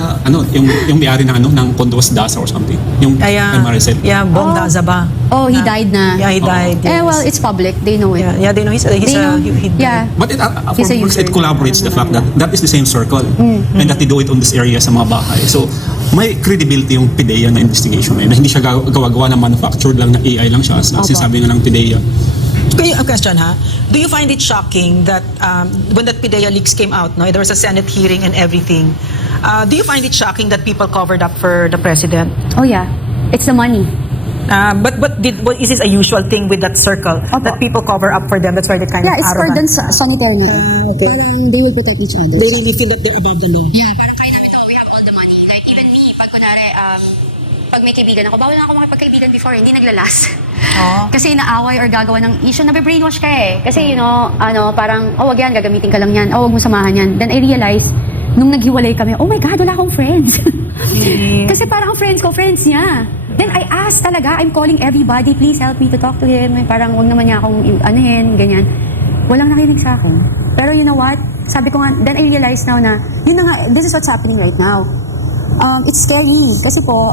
yung may-ari ng ng condo was Dasa or something. Yung Yeah, kay Maricel. yeah, Bong Oh. Dazaba. Oh, he died na. Yeah, he died. Eh, yes. well, it's public. They know it. yeah, they know he They know. died. Yeah. But it, He's a user. it collaborates the fact that that is the same circle and that they do it on this area sa mga bahay. So, may credibility yung PDEA na investigation na yun. Na hindi siya gawa-gawa na manufactured lang na AI lang siya. Opo. Sinasabi nga ng PDEA. Okay, a question ha. Do you find it shocking that when that PIDEA leaks came out, no, there was a Senate hearing and everything. Do you find it shocking that people covered up for the president? Oh yeah, it's the money. But is this a usual thing with that circle Opo. that people cover up for them? That's why they're kind Yeah, of it's arrogant. cordon sanitaire nga. Okay. Parang they will protect each other. They really feel that they're above the law. Yeah, parang kaya namin Oh. to. We have all the money. Like even me, pag kunwari, pag may kaibigan ako, bawal na ako makipagkaibigan before, hindi naglalas. Oh. Kasi inaaway or gagawa ng issue, nabe-brainwash ka eh. Kasi parang, wag yan, gagamitin ka lang yan. Wag mo samahan yan. Then I realized, nung naghiwalay kami, oh my God, wala akong friends. Really? Kasi parang ang friends ko, friends niya. Then I asked talaga, I'm calling everybody, please help me to talk to him. Parang wag naman niya akong anuhin, ganyan. Walang nakinig sa akin. Pero you know what? Sabi ko nga, then I realized now na, yun na nga, this is what's happening right now. It's scary. Kasi po,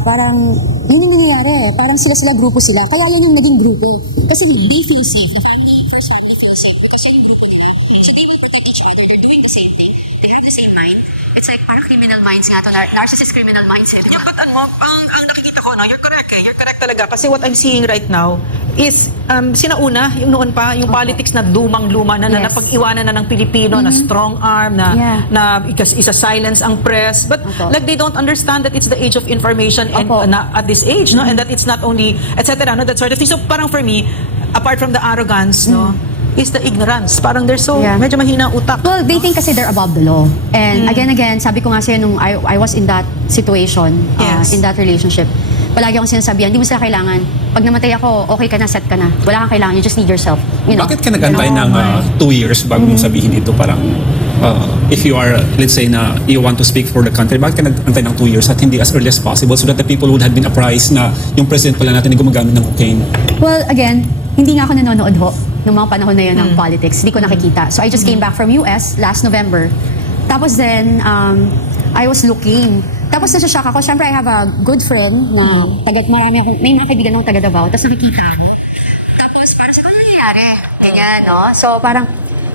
parang, yun yung nangyayari. Parang sila grupo sila. Kaya yan yung naging grupo. Kasi they feel safe. The first family feels safe because yan yung grupo nila. So they will protect each other. They're doing the same thing. They have the same mind. It's like parang criminal minds nga to. Narcissist criminal minds eh. Yeah, but ang nakikita ko, no, you're correct eh. You're correct talaga. Kasi what I'm seeing right now is, sinauna, yung noon pa, yung politics na lumang-luma na, Yes. napag-iwanan na ng Pilipino, na strong arm, na isa-silence ang press. But Opo. like they don't understand that it's the age of information and Opo. na, at this age, no, and that it's not only, etc., no, that sort of thing. So parang for me, apart from the arrogance, no, is the ignorance. Parang they're so, Yeah. medyo mahina ang utak. Well, they think kasi they're above the law. And again, sabi ko nga sa'yo nung I was in that situation, Yes. in that relationship, palagi akong sinasabihan, hindi mo sila kailangan. Pag namatay ako, okay ka na, set ka na. Wala kang kailangan, you just need yourself. You know? Bakit ka nag-antay ng 2 years bago mo sabihin ito? Parang, if you are, let's say na you want to speak for the country, bakit ka nag-antay ng 2 years at hindi as early as possible so that the people would have been apprised na yung president pala natin ay gumagamit ng cocaine? Well, again, hindi nga ako nanonood ho nung mga panahon na yun ng politics. Hindi ko nakikita. So I just came back from US last November. Tapos then, I was looking. Tapos nasashock ako. Siyempre, I have a good friend na may mga kaibigan akong taga Davao. Tapos nakikita ako. Tapos parang sa ko, ano nangyayari? Ganyan, no? So parang,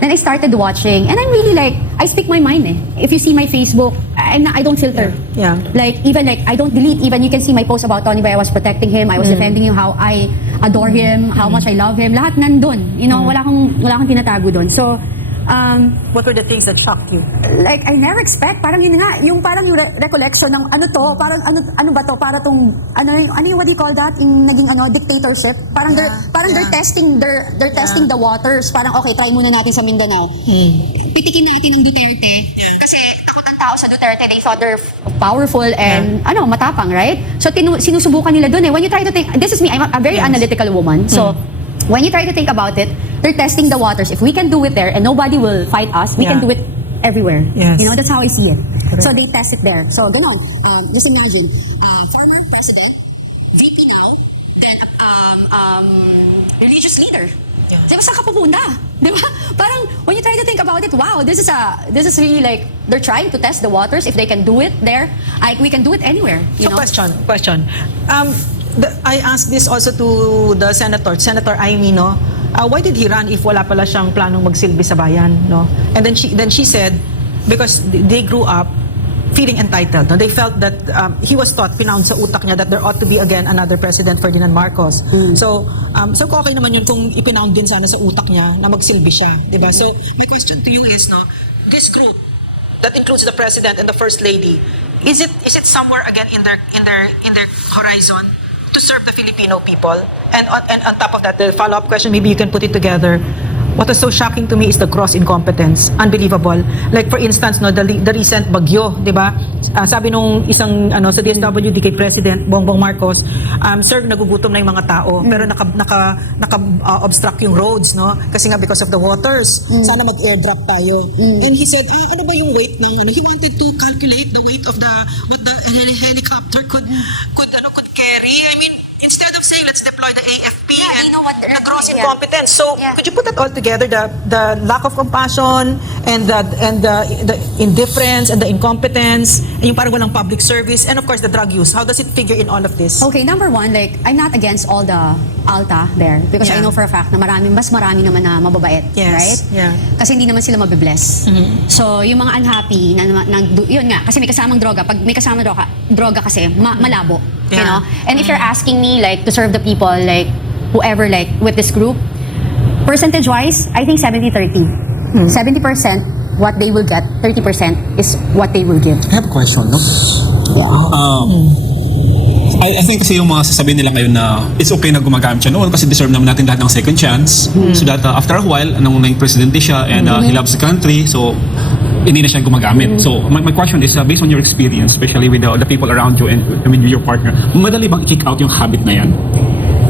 then I started watching. And I'm really like, I speak my mind eh. If you see my Facebook, I don't filter. Yeah. Like, even like, I don't delete. Even you can see my post about Tony Boy. I was protecting him. I was defending him. How I adore him. How much I love him. Lahat nandun. You know, wala akong tinatago dun. So, What were the things that shocked you? like, I never expect. Parang yun nga, yung parang yung recollection ng ano to, parang ano ba to, para tong, ano yung what do you call that? Yung naging dictatorship. Parang they're testing, they're testing the waters. Parang, okay, try muna natin sa Mindanao. Pitikin natin ang Duterte. Yeah. Kasi takot ang tao sa Duterte. They thought they're powerful and matapang, right? So sinusubukan nila dun eh. When you try to think, this is me, I'm a very analytical woman. So when you try to think about it, they're testing the waters. If we can do it there and nobody will fight us, we can do it everywhere. Yes. You know, that's how I see it. Correct. So they test it there. So ganon. Just imagine, former president, VP now, then religious leader. Yeah. Di ba saan ka pupunta? Di ba? Parang when you try to think about it, wow, this is really like they're trying to test the waters. If they can do it there, we can do it anywhere. You So know? question. I asked this also to the Senator Amy, no? Why did he run if wala pala siyang planong magsilbi sa bayan, no? And then she said, because they grew up feeling entitled. No? They felt that he was taught, pinound sa utak niya, that there ought to be again another President Ferdinand Marcos. So okay naman yun kung ipinound din sana sa utak niya na magsilbi siya, di ba? So my question to you is, no, this group that includes the President and the First Lady, is it somewhere again in their horizon to serve the Filipino people? And on top of that, the follow-up question, maybe you can put it together. What was so shocking to me is the gross incompetence. Unbelievable. Like for instance, no, the recent bagyo, di ba? Sabi nung isang sa DSWD kay President Bongbong Marcos, sir, nagugutom na yung mga tao, pero naka-obstruct yung roads, no? Kasi nga because of the waters. Sana mag-airdrop tayo. And he said, ano ba yung weight ng he wanted to calculate the weight of what the helicopter could carry. I mean, instead of saying let's deploy the AFP Yeah, and they know what they're the gross doing, yeah. incompetence. So Yeah. could you put that all together, the lack of compassion and the indifference and the incompetence and yung parang walang public service and of course the drug use? How does it figure in all of this? Okay, number one, like, I'm not against all the ALTA there because I Yeah. know for a fact na mas marami naman na mababait, Yes, right? yeah. Kasi hindi naman sila mabibless. So, yung mga unhappy, yun nga, kasi may kasamang droga. Pag may kasamang droga kasi, malabo. You Yeah. know? And if you're asking me, like, to serve the people, like, whoever, like, with this group, Percentage-wise, I think 70-30. 70% what they will get, 30% is what they will give. I have a question, no? Yeah. I think kasi yung mga sasabihin nila ngayon na it's okay na gumagamit siya noon kasi deserve naman natin lahat ng second chance. So that after a while, nung naging presidente siya and he loves the country, so hindi na siya gumagamit. So my question is, based on your experience, especially with the people around you and with your partner, madali bang i-kick out yung habit na yan?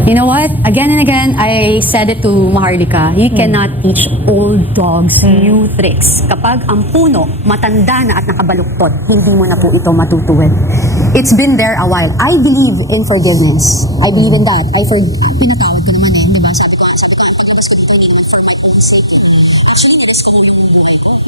You know what? Again and again, I said it to Maharlika, you cannot teach old dogs new tricks. Kapag ang puno, matanda na at nakabaluktot, hindi mo na po ito matutuwid. It's been there a while. I believe in forgiveness. I believe in that. Pinatawad ko naman di ba? Sabi ko, ang paglabas ko dito, hindi naman for my own sake Actually, nirisk ko yung buhay ko.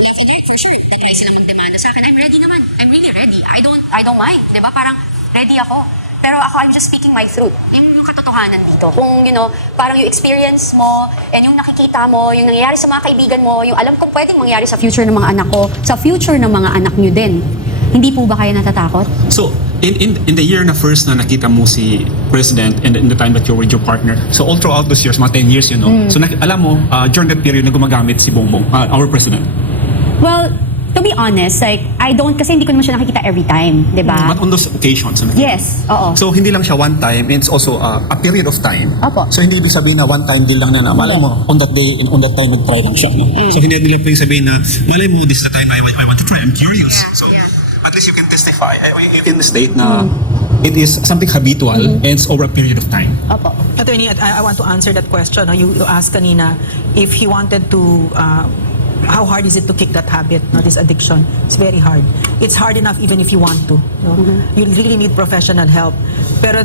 Left and right, for sure. Tatry silang magdemanda sa akin. I'm ready naman. I'm really ready. I don't mind. Di ba? Parang ready ako. Pero ako, I'm just speaking my truth. Yung katotohanan dito. Kung, parang yung experience mo, and yung nakikita mo, yung nangyayari sa mga kaibigan mo, yung alam kong pwedeng mangyari sa future ng mga anak ko, sa future ng mga anak nyo din. Hindi po ba kayo natatakot? So, in the year na first na nakita mo si President and in the time that you're with your partner, so all throughout those years, mga 10 years, so alam mo, during that period na gumagamit si Bongbong, our President. Well, to be honest, kasi hindi ko naman siya nakikita every time, di ba? But on those occasions, Yes, oo. So, hindi lang siya one time, it's also a period of time. Opo. So, hindi ibig sabihin na one time deal lang na malay mo, on that day, and on that time, nag-try lang siya, no? So, opo. hindi nila pwedeng sabihin na, malay mo, this is the time na I want to try, I'm curious. Yeah, So, yeah. at least you can testify, you can state na it is something habitual and it's over a period of time. Opo. Attorney, I want to answer that question. You asked kanina if he wanted to, how hard is it to kick that habit, this addiction? It's very hard. It's hard enough even if you want to. You really need professional help. Pero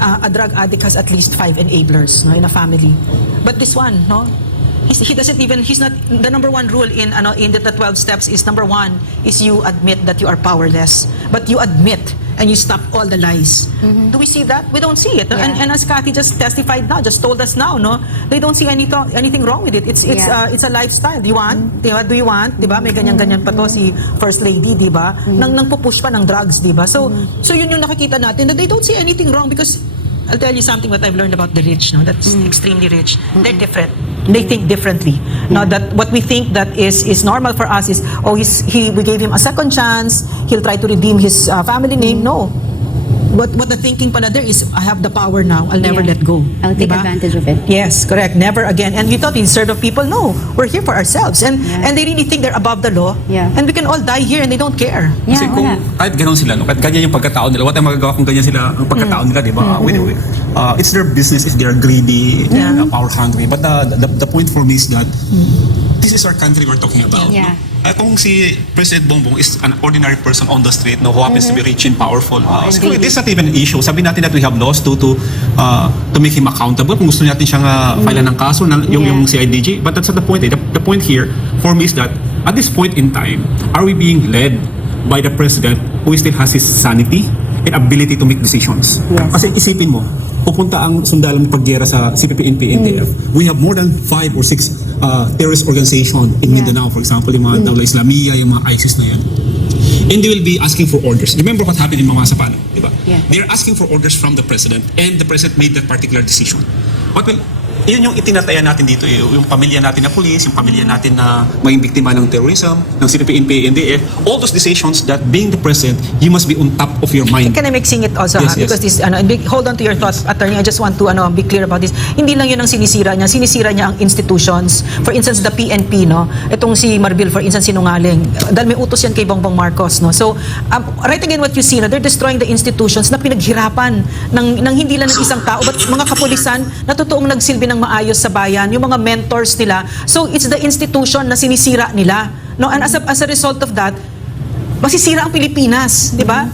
a drug addict has at least 5 enablers in a family. But this one, he doesn't even, he's not, the number one rule in the 12 steps is number 1 is you admit that you are powerless. But you admit and you stop all the lies. Do we see that? We don't see it. Yeah. And as Cathy just testified now, just told us now, they don't see anything wrong with it. It's a lifestyle. Do you want? Do you want? Diba? May ganyan-ganyan pa to si First Lady, diba? Nang pupush pa ng drugs, diba? So yun yung nakikita natin that they don't see anything wrong because I'll tell you something what I've learned about the rich, that's extremely rich. They're different. They think differently. Now that what we think that is normal for us is, we gave him a second chance, he'll try to redeem his family name. No. What the thinking pala there is, I have the power now, I'll never let go. I'll take advantage of it. Yes, correct. Never again. And you thought we serve of people? No. We're here for ourselves. And they really think they're above the law. Yeah. And we can all die here and they don't care. Kasi kung kahit gano'n sila, kahit ganyan yung pagkatao nila, what ang magagawa kung ganyan sila ang pagkatao nila, di ba? It's their business if they're greedy and power hungry. But the point for me is that this is our country we're talking about. Yeah. Kung si President Bongbong is an ordinary person on the street who happens to be rich and powerful, siguro this is not even an issue. Sabi natin that we have laws to make him accountable kung gusto natin siyang filean ng kaso yung CIDG. But that's not the point. The point here for me is that at this point in time, are we being led by the President who still has his sanity and ability to make decisions? Yes. Kasi isipin mo, pupunta ang sundalang paggera sa CPP-NP, NDF. We have more than 5 or 6 terrorist organization in Mindanao, for example, yung mga Dawla Islamiyah, yung mga ISIS na yan. And they will be asking for orders. Remember what happened in Mamasapan, di ba? Yeah. They're asking for orders from the President and the President made that particular decision. Yun yung itinataya natin dito, yung pamilya natin na police, yung pamilya natin na maging biktima ng terrorism, ng CPP-NP, NDF, all those decisions that being the President, you must be on top of your mind. Can I mixing it also? Yes, yes. Because this, hold on to your thoughts, Attorney. I just want to be clear about this. Hindi lang yun ang sinisira niya. Sinisira niya ang institutions. For instance, the PNP, itong si Marbil, for instance, sinungaling. Dahil may utos yan kay Bongbong Marcos, So, right again what you see, they're destroying the institutions na pinaghirapan ng hindi lang ng isang tao, but mga kapulisan na totoong nagsilbi ng maayos sa bayan, yung mga mentors nila. So, it's the institution na sinisira nila. And as a result of that, masisira ang Pilipinas, di ba?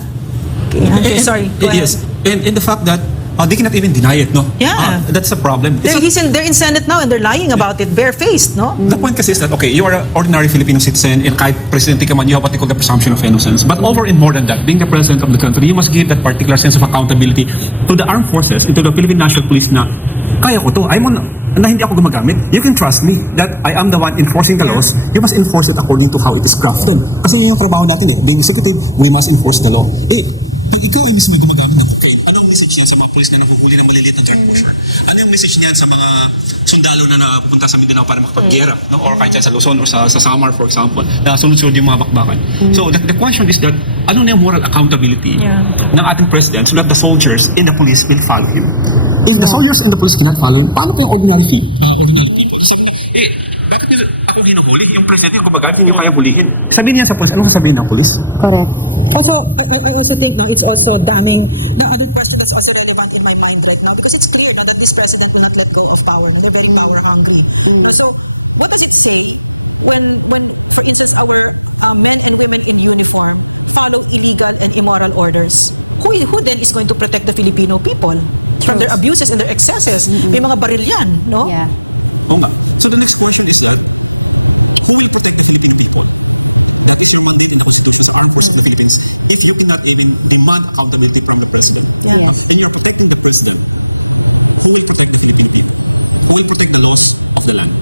Okay, sorry. Go ahead. Yes, and the fact that they cannot even deny it, Yeah. that's the problem. They're in Senate now and they're lying about it, barefaced, The point kasi is that, okay, you are an ordinary Filipino citizen and kahit presidente ka man, you have what they call the presumption of innocence. But over and more than that, being the president of the country, you must give that particular sense of accountability to the armed forces and to the Philippine National Police na kaya ko to, na hindi ako gumagamit. You can trust me that I am the one enforcing the laws. You must enforce it according to how it is crafted. Kasi yun yung trabaho natin Being executive, we must enforce the law. pag ikaw ay mismo ay gumagamit ng cocaine, ano ang message niyan sa mga pulis na nahuhuli ng maliliit na drug pusher? Ano yung message niyan sa mga sundalo na napupunta sa Mindanao para makapaggera, no? Or kahit dyan sa Luzon or sa Samar, for example, na sunod-sunod yung mga bakbakan. So the question is that, ano na yung moral accountability ng ating president so that the soldiers and the police will follow him? If the soldiers and the police cannot follow him, paano pa yung ordinary people? So sabi na, bakit niyo ako hinuhuli? Yung president yung gumagamit, hindi niyo kayang hulihin. Sabihin niya sa police, anong sasabihin ng police? Correct. Also, I also think now it's also damning. The other question that's also relevant in my mind right now, because it's clear now that this president will not let go of power. No? They're very power hungry. No? So, what does it say when for instance, our men and women in uniform follow illegal and immoral orders? Who then is going to protect the Filipino people from their abuses and their excesses? May mga baril yan, no? Yeah. Oo nga. So the next question is that, who will protect the Filipino people? That is your mandate in the Constitution sa Armed Forces of the Philippines if you cannot even demand accountability from the President. Yeah. Yes. And you're protecting the President, who will protect the Filipino people? Who will protect the laws of the land?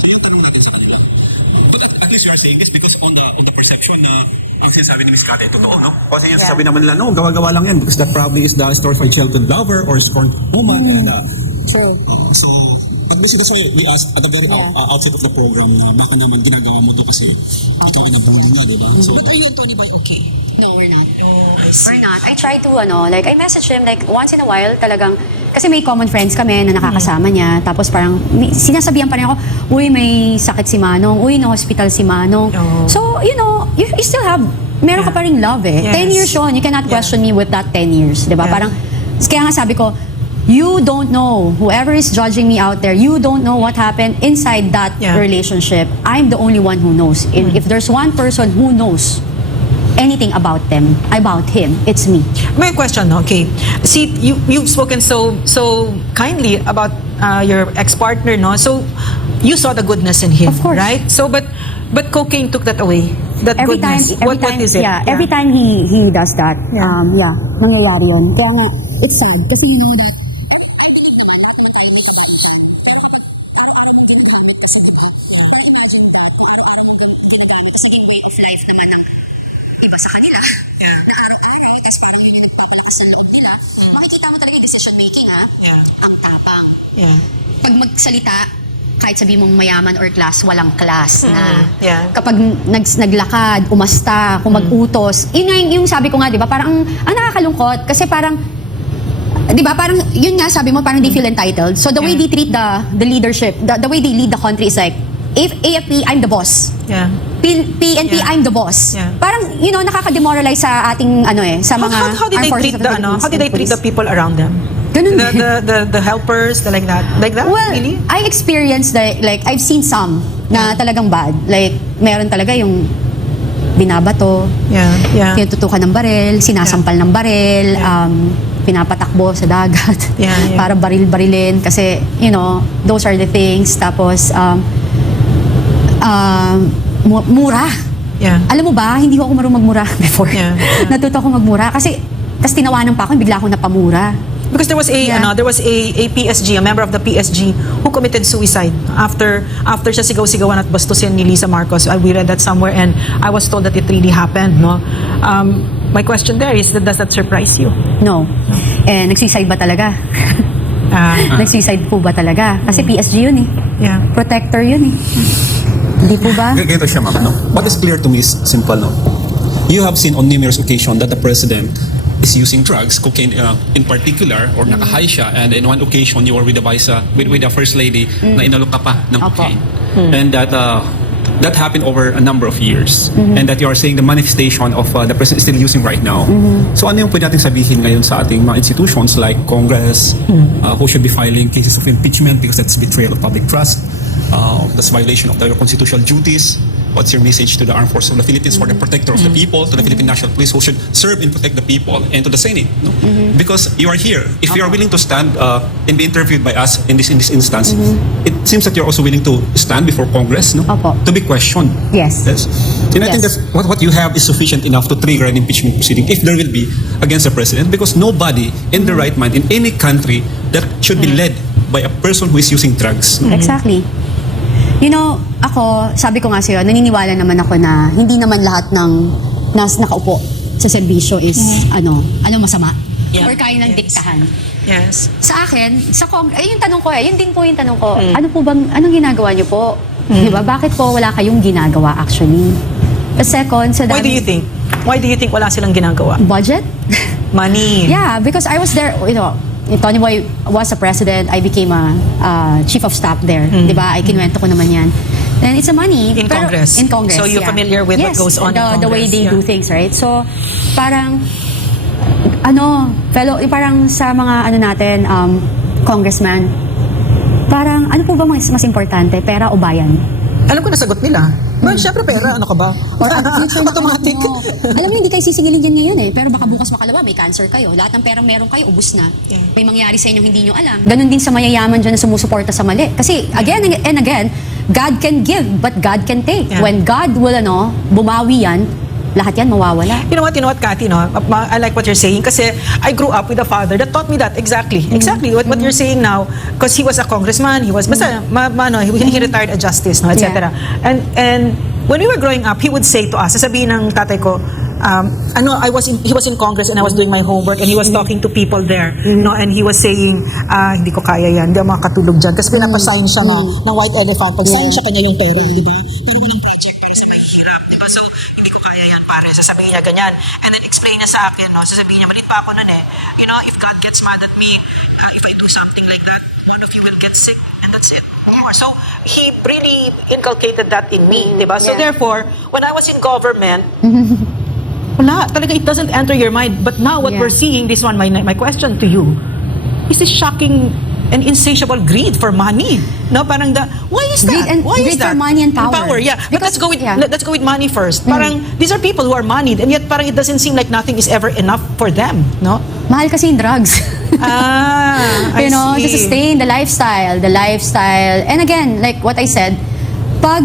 So yung tanong natin sa kanila. But at least we are saying this because on the perception na ang sinasabi ni Ms. Kate, totoo, no? Kasi yung Yeah. sasabi naman nila, no, gawa-gawa lang yan because that probably is the story of a sheltered lover or a scorned woman and True. but basically that's why we asked at the very Yeah. outset of the program na baka naman ginagawa mo to kasi Out ikaw ay of- nabully yeah. nga, di ba? So, But are you and Tony Boy okay? No, we're not. Oh, I see. We're not. I try to, like, I message him, like, once in a while, talagang, kasi may common friends kami na nakakasama niya, tapos parang, sinasabihan pa rin ako, uy, may sakit si Manong, uy, na-hospital si Manong. Oh. So, you still have, meron ka pa rin love eh. Yes. 10 years yun, you cannot Yeah. question me with that 10 years, di ba? Yeah. Parang, kaya nga sabi ko, you don't know, whoever is judging me out there, you don't know what happened inside that Yeah. relationship. I'm the only one who knows. And if there's one person who knows anything about him, it's me. My question, okay. See, you've spoken so kindly about your ex-partner, no? So you saw the goodness in him, Of course. right? So but cocaine took that away. That goodness. What is it? Yeah, every time he does that, Yeah. nangyayari yun. Kaya nga, it's sad kasi you know that, I believe naman, lahat naman tayo may kabaitan. Pero kapag araw-araw mong ginagamit kasi, di ba? Yeah. Parang imagine that, kung araw-araw mong ginagamit, tapos naging way of life naman ng iba sa kanila, Yeah. na araw-araw, tapos parang yun yung nagpapalakas ng loob nila, makikita mo talaga yung decision making, ha? Yeah. Ang tapang. Yeah. Pag magsalita, kahit sabi mong mayaman or class, walang class na. Yeah. Kapag naglakad, umasta, kung mag-utos, yun nga yung sabi ko nga, di ba, parang ang nakakalungkot kasi parang, di ba, parang yun nga sabi mo, parang they feel entitled. So the way they treat the leadership, the way they lead the country is like, if AFP, I'm the boss. Yeah. PNP, Yeah. I'm the boss. Yeah. Parang, nakaka-demoralize sa ating, sa mga How did they armed forces treat of the Philippines how did they and treat the police. people around them? Ganun din. The helpers, like that? Well, really? I experienced like I've seen some na talagang bad. Like meron talaga yung binabato, Yeah. tinututukan ng baril, sinasampal ng baril, pinapatakbo sa dagat Yeah. para baril-barilin kasi those are the things. Tapos mura. Yeah. Alam mo ba, hindi ako marunong magmura before. Yeah. Natuto ako magmura kasi tas tinawanan pa ako, bigla akong napamura. Because there was a PSG, a member of the PSG who committed suicide after siya sigaw-sigawan at bastusin ni Lisa Marcos. We read that somewhere and I was told that it really happened, no? My question there is, does that surprise you? No. Nag-suicide ba talaga? Nag-suicide po ba talaga? Kasi PSG yun eh. Yeah. Protector yun eh. Hindi po ba? Ganito siya, ma'am. No? What is clear to me is simple. No? You have seen on numerous occasions that the president is using drugs, cocaine in particular, or naka-high siya, and in one occasion you were with the with the first lady na inalok ka pa ng Opo. cocaine. And that happened over a number of years. And that you are saying the manifestation of the president is still using right now. So ano yung pwede natin sabihin ngayon sa ating mga institutions like Congress, who should be filing cases of impeachment because that's betrayal of public trust, that's violation of their constitutional duties. What's your message to the Armed Forces of the Philippines for the protector of the people, to the Philippine National Police who should serve and protect the people, and to the Senate? No? Because you are here. If you are willing to stand and be interviewed by us in this instance, it seems that you're also willing to stand before Congress, no? Opo. To be questioned. Yes. And I think Yes. that what you have is sufficient enough to trigger an impeachment proceeding if there will be against the president, because nobody in the right mind in any country that should be led by a person who is using drugs. Exactly. Ako, sabi ko nga sa'yo, naniniwala naman ako na hindi naman lahat ng nakaupo sa serbisyo is ano masama Yeah. or kaya ng Yes. diktahan. Yes. Sa akin, yung tanong ko yun din po yung tanong ko, anong ginagawa niyo po? Di ba? Bakit po wala kayong ginagawa actually? The second, sa Why do you think? Why do you think wala silang ginagawa? budget? Money. Yeah, because I was there, Tony Boy was a president, I became a chief of staff there. Di ba? I kinuwento ko naman yan. Then it's a money. In pero- Congress. In Congress, So you're yeah. familiar with what Yes, goes on in the way Congress, they yeah. do things, right? So, parang, parang sa mga natin, congressman, parang ano po ba mas importante, pera o bayan? Alam ko nasagot nila. Well, syempre pera, ano ka ba? Or future na automatic. anak nyo. Alam niyo, hindi kayo sisingilin yan ngayon eh. Pero baka bukas makalawa, may cancer kayo. Lahat ng perang meron kayo, ubus na. Yeah. May mangyari sa inyo hindi nyo alam. Ganon din sa mayayaman dyan na sumusuporta sa mali. Kasi again and again, God can give, but God can take. Yeah. When God will bumawi yan, lahat yan mawawala. You know what, Cathy, no? I like what you're saying kasi I grew up with a father that taught me that exactly. Exactly what you're saying now, because he was a congressman, he was basta he retired a justice, no, etc. And when we were growing up, he would say to us, sasabihin ng tatay ko, he was in Congress and I was doing my homework and he was talking to people there, no, and he was saying, hindi ko kaya yan, hindi ako makakatulog dyan kasi pinapasign siya ng white elephant, pag sign siya kanya yung pera, Yeah. di ba? Pero walang project para sa mahihirap, di ba? So hindi ko kaya yan, pare, sasabihin niya ganyan, and then explain niya sa akin, no, sasabihin niya, malit pa ako nun eh, if God gets mad at me, if I do something like that, one of you will get sick and that's it, no Yeah. more. So he really inculcated that in me, di ba? So Yeah. therefore, when I was in government, wala, talaga it doesn't enter your mind. But now what Yeah. we're seeing, this one, my question to you, is this shocking and insatiable greed for money. No, parang why is Greed that? and- Why is greed for that? money and power. Yeah. But Because- let's go with money first. Parang these are people who are moneyed and yet parang it doesn't seem like nothing is ever enough for them, no? Mahal kasi yung drugs. I to see. sustain the lifestyle. And again, like what I said, pag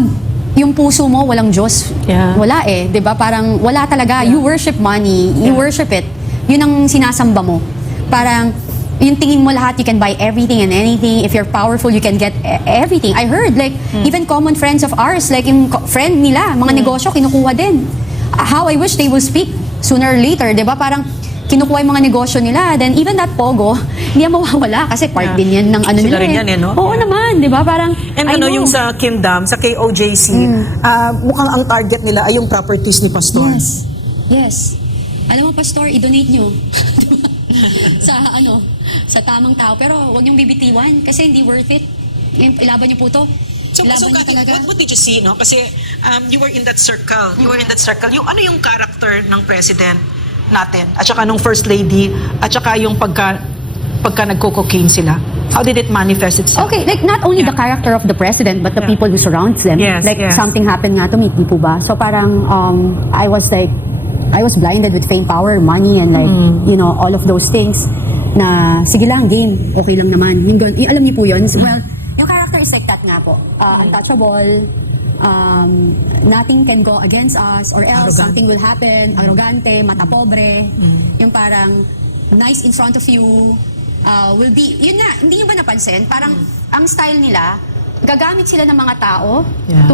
yung puso mo walang Diyos, Yeah. wala eh. 'Di ba? Parang wala talaga. You worship money, you worship it. Yun ang sinasamba mo. Parang yung tingin mo lahat, you can buy everything and anything. If you're powerful, you can get everything. I heard, like, even common friends of ours, like yung friend nila, mga negosyo, kinukuha din. How I wish they will speak sooner or later, di ba? Parang kinukuha yung mga negosyo nila. Then even that pogo, hindi yan mawawala kasi part Yeah. din yan ng ano Sila nila rin yan, no? Oo naman, di ba? Parang, And I know. yung sa Kingdom, sa KOJC, mukhang ang target nila ay yung properties ni Pastor. Yes. Alam mo, Pastor, i-donate nyo. Di ba? sa tamang tao. Pero wag niyong bibitiwan kasi hindi worth it. Ilaban niyo po to. So Ilaban niyo Cathy, talaga. what did you see, no? Kasi you were in that circle. You were in that circle. Yung ano yung character ng president natin, at saka nung first lady, at saka yung pagka nagko-cocaine sila. How did it manifest itself? Okay, like not only Yeah. the character of the president but the Yeah. people who surrounds them. Yes, Like yes. something happened nga to me, di po ba? So parang I was blinded with fame, power, money and like all of those things na sige lang, game, okay lang naman. Yung alam niyo po yun? Well, yung character is like that nga po. Untouchable, nothing can go against us or else Arrogant. something will happen, arrogante, mata pobre, yung parang nice in front of you, will be, yun nga, hindi nyo ba napansin? Parang ang style nila, gagamit sila ng mga tao Yeah.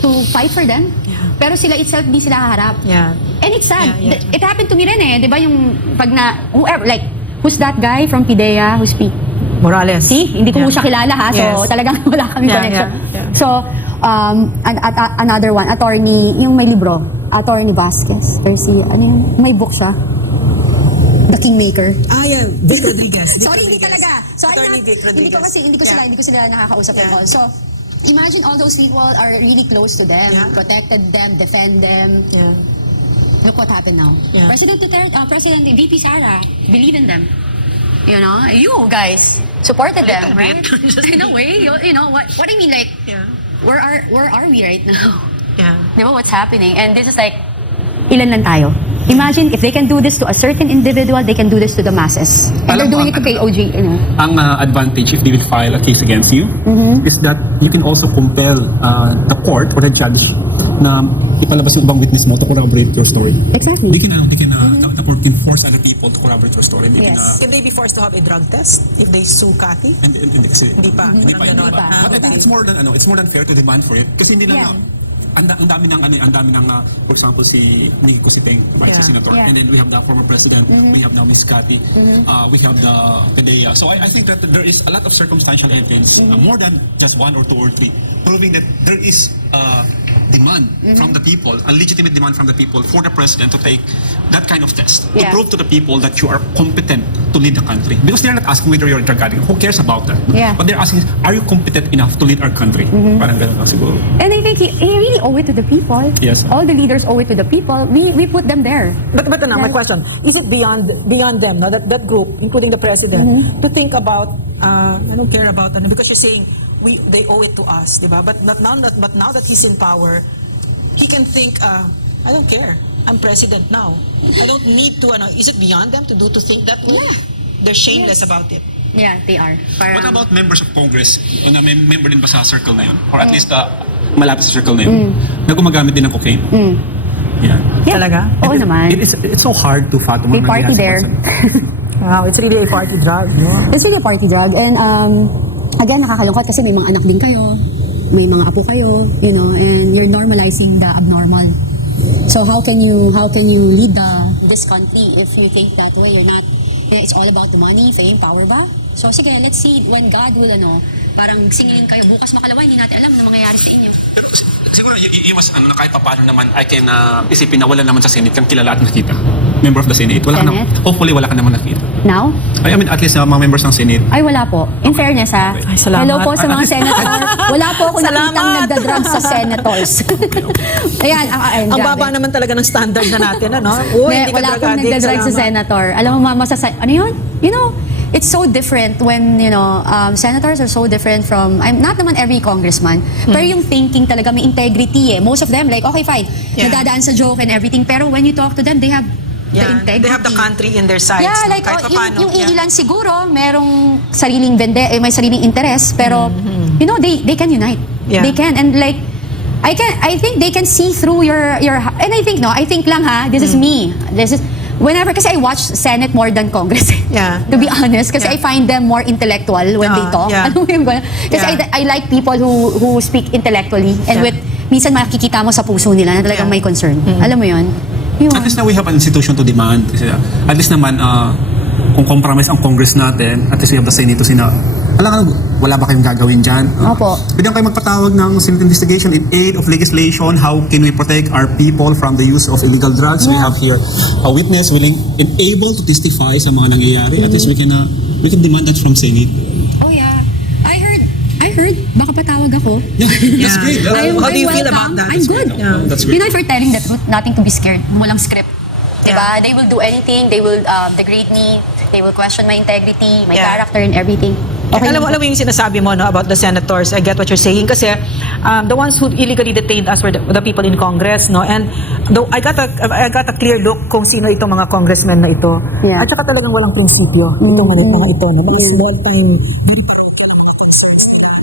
to fight for them. Yeah. Pero sila itself, di sila haharap. Yeah. And it's sad. Yeah, yeah. It happened to me rin eh. Di ba yung pag whoever, like, who's that guy from PIDEA who speak? Morales. See? Hindi ko Yeah. siya kilala ha. So, Yes. talagang wala kami Yeah, connection. yeah, yeah. So, another one, attorney, yung may libro, Attorney Vasquez. Or may book siya. The Kingmaker. Yeah. Vic Rodriguez. Vic Sorry, hindi Rodriguez. talaga. So, Attorney Vic Rodriguez. hindi ko sila nakakausap Yeah. at all. So, imagine all those people are really close to them, Yeah. protected them, defend them. Yeah. Look what happened now. Yeah. President Duterte, President VP Sara, believe in them. You guys supported A little them, right? bit. Just In a way, you know what I mean, like, Yeah. where are we right now? Yeah. Di ba what's happening? And this is like, ilan lang tayo? Imagine if they can do this to a certain individual, they can do this to the masses. And they're Alam mo, doing it to KOJ, Ang advantage if they will file a case against you is that you can also compel the court or the judge na ipalabas yung ibang witness mo to corroborate your story. Exactly. The court can force other people to corroborate your story. They Yes. can, Can they be forced to have a drug test if they sue Cathy? kasi Hindi pa. Hindi Walang pa. ganon. Hindi pa. But I think it's more than fair to demand for it kasi hindi lang Yeah. ang dami ng for example si Nikki Cositeng, diba? Yeah. Si senator, Yeah. and then we have the former president, we have now Miss Cathy, we have the PDEA. So I think that there is a lot of circumstantial evidence, more than just 1 or 2 or 3, proving that there is demand from the people, a legitimate demand from the people for the president to take that kind of test to Yeah. prove to the people that you are competent to lead the country. Because they're not asking whether you're a drug addict. Who cares about that? Yeah. But they're asking, are you competent enough to lead our country? Parang ganun lang siguro. And I think he really owe it to the people. Yes. All the leaders owe it to the people. We put them there. But my Like- question, is it beyond them, no? That group, including the president, to think about, I don't care about, because you're saying they owe it to us, diba? But now that he's in power, he can think, I don't care. I'm president now. I don't need to, is it beyond them to think that way? Yeah. They're shameless Yes. about it. Yeah, they are. Parang, What about members of Congress na may member din ba sa circle na yun? Or at least malapit sa circle na yun? Na gumagamit din ng cocaine? Yeah. Yeah. Talaga? Oo naman. It's so hard to fathom. They ang party nangyayari sa there. bansa. Wow, it's really a party drug. No? It's really a party drug. And again, nakakalungkot kasi may mga anak din kayo, may mga apo kayo, and you're normalizing the abnormal. So how can you lead this country if you think that way? You're not, it's all about the money, fame, power ba? So sige, let's see when God will parang singilin kayo, bukas makalawa, hindi natin alam na mangyayari sa inyo. Pero siguro yung mas na kahit paano naman I can isipin na wala naman sa Senate kang kilala at nakita. Member of the Senate. Wala ka Senate? hopefully wala ka naman nakita. Now? I mean at least mga members ng Senate. Ay, wala po. In fairness, ha? Ay, salamat. Hello po sa mga senator. Wala po ako Salamat. nakitang nagda-drugs sa senators. Ayan, Ang baba naman talaga ng standard na natin, ano? Uy, hindi ka wala drug akong addict, nagda-drugs sa salamat. senator. Alam mo, ano yun? It's so different when, senators are so different from, not naman every congressman, pero yung thinking talaga may integrity eh. Most of them, like, okay, fine, Yeah. nadadaan sa joke and everything, pero when you talk to them, they have the Yeah, integrity. they have the country in their sides. Yeah, no? like, Kahit papaano. yung iilan siguro, merong sariling may sariling interest, pero, they can unite. Yeah. They can, and like, I think they can see through your, and I think lang ha, this is me. Whenever, kasi I watch Senate more than Congress. Yeah. To be honest, kasi Yeah. I find them more intellectual when they talk. Yeah. Alam mo yung gano'n? Kasi Yeah. I like people who speak intellectually and Yeah. with, minsan makikita mo sa puso nila na talagang Yeah. may concern. Alam mo yun? Yun. At least now we have an institution to demand. Kasi, at least naman, kung compromise ang Congress natin, at least we have the Senate to wala ba kayong gagawin dyan? Opo. Pwede kayo magpatawag ng Senate investigation in aid of legislation. How can we protect our people from the use of illegal drugs? We Yeah. have here a witness willing and able to testify sa mga nangyayari. At least we can demand that from Senate. Oh yeah. I heard, baka patawag ako. Yeah, that's Yeah. great. How do you feel about that? I'm That's good. great. Yeah. Oh, that's great. If we're telling the truth, nothing to be scared. Walang script. Diba? Yeah. They will do anything. They will degrade me. They will question my integrity, my Yeah. character, and everything. Okay. Alam mo yung sinasabi mo about the senators, I get what you're saying kasi the ones who illegally detained us were the people in Congress, no? And though I got a clear look kung sino itong mga congressmen na ito. Yeah. At saka talagang walang prinsipyo itong mga ito, no? Mga Yeah. small time, very parochial ang mga concerns nila.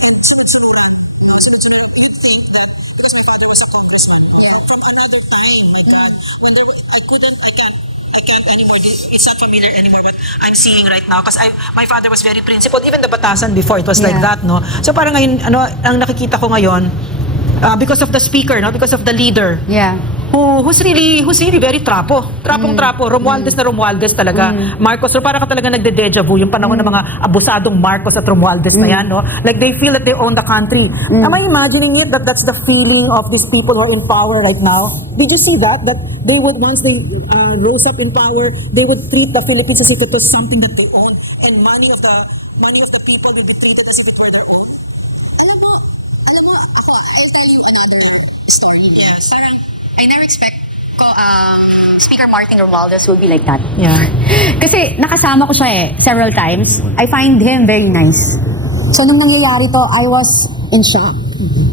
And sunod-sunuran, no? Sunod-sunuran. You'd think that because my father was a congressman, no? Yeah. From another time, my God, when I can't anymore. It's not familiar anymore what I'm seeing right now because my father was very principled. Even the Batasan before, it was like Yeah. that, no? So parang ngayon, ang nakikita ko ngayon, because of the speaker, no? Because of the leader, Yeah. who's really very trapong-trapo, Romualdez talaga. Marcos, so para ka talaga nagde-deja vu yung panahon ng mga abusadong Marcos at Romualdez na yan, no? Like they feel that they own the country. Am I imagining it that that's the feeling of these people who are in power right now? Did you see that they would, once they rose up in power, they would treat the Philippines as if it was something that they own, and money of the people will be treated as if it were their own? Alam mo, ako, I'll tell you another story. No? Yes. Parang, I never expect Speaker Martin Romualdez will be like that. Yeah. Kasi nakasama ko siya several times. I find him very nice. So nung nangyayari to, I was in shock.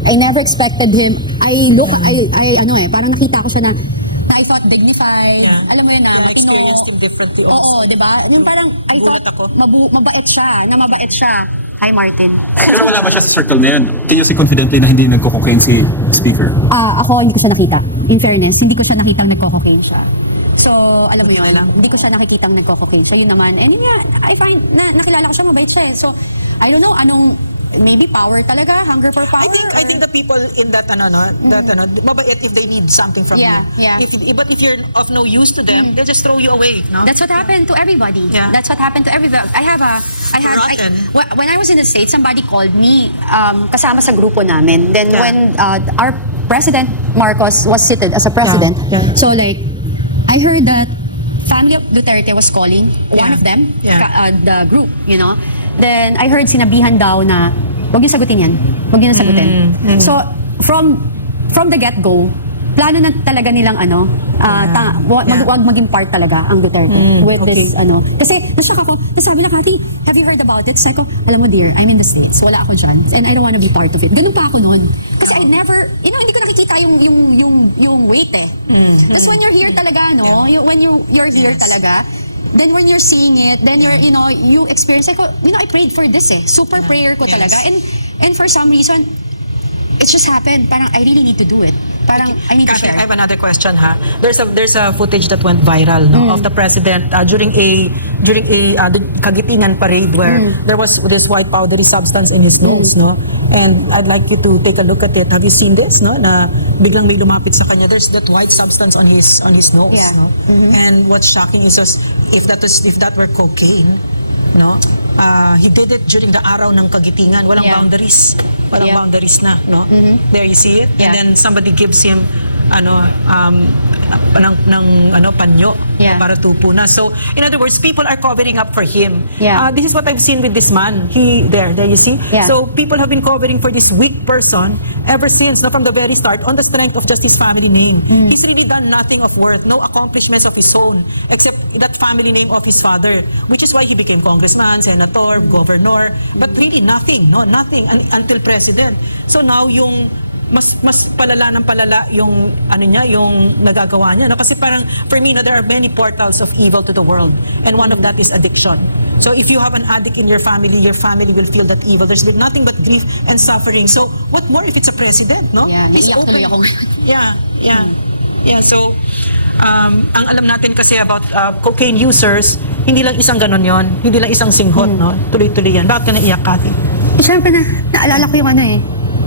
I never expected him. Parang nakita ko siya na I thought dignified. Yeah. Alam mo yun na Yeah, I matino. experienced him differently also. Oo, di ba? Yung parang I Gulat thought ako. mabait siya. Hi, Martin. Pero wala ba siya sa circle na yan? Can you say confidently na hindi nagko-cocaine si Speaker? Ako, hindi ko siya nakita. In fairness, hindi ko siya nakitang nagko-cocaine siya. So, alam mo Buti yun, na lang. hindi ko siya nakikitang nagko-cocaine siya. Yun naman. And yun nga, I find, nakilala ko siya, mabait siya eh. So, I don't know maybe power talaga, hunger for power. I think the people in that mabait if they need something from Yeah, you. yeah. But if you're of no use to them, they'll just throw you away, no? That's what happened to everybody. Yeah. That's what happened to everybody. Rotten. When I was in the States, somebody called me, kasama sa grupo namin. Then Yeah. when our President Marcos was seated as a president, Yeah. so like, I heard that family of Duterte was calling, one Yeah. of them, Yeah. the group, you know. Then I heard sinabihan daw na, wag niyo sagutin yan. Wag niyo na sagutin. So, from the get-go, plano na talaga nilang wag maging part talaga ang Duterte with this kasi na-shock ako. Tapos sabi na, Cathy, have you heard about it? Sabi ko, alam mo dear, I'm in the States, wala ako dyan and I don't wanna be part of it. Ganun pa ako noon. Kasi I never, hindi ko nakikita yung weight eh. Tapos when you're here talaga, when you're here Yes. talaga, then when you're seeing it, then you're, you experience, I prayed for this eh. Super Yeah. prayer ko Yes. talaga. And for some reason, it just happened. Parang I really need to do it. Parang I need to Cathy, share. I have another question ha. There's a footage that went viral of the president during a the Kagitingan parade where there was this white powdery substance in his nose, no? And I'd like you to take a look at it. Have you seen this, no? Na biglang may lumapit sa kanya. There's that white substance on his nose, Yeah. no? And what's shocking is just if that were cocaine, no? He did it during the araw ng Kagitingan. Walang Yeah. boundaries. Walang Yeah. boundaries na, no? There you see it. Yeah. And then somebody gives him panyo Yeah. para tupo na. So in other words, people are covering up for him. Yeah. This is what I've seen with this man. There you see. Yeah. So people have been covering for this weak person ever since, no, from the very start, on the strength of just his family name. He's really done nothing of worth, no accomplishments of his own, except that family name of his father, which is why he became congressman, senator, governor, but really nothing, no, nothing until president. So now yung mas palala ng palala yung yung nagagawa niya, no? Kasi parang for me, no, there are many portals of evil to the world, and one of that is addiction. So if you have an addict in your family will feel that evil. There's been nothing but grief and suffering. So what more if it's a president, no? Yeah, He's naiiyak tuloy open. ako ngayon. Yeah. So ang alam natin kasi about cocaine users, hindi lang isang ganon yon, hindi lang isang singhot, no? Tuloy-tuloy yan. Bakit ka naiyak, Cathy? Siyempre naalala ko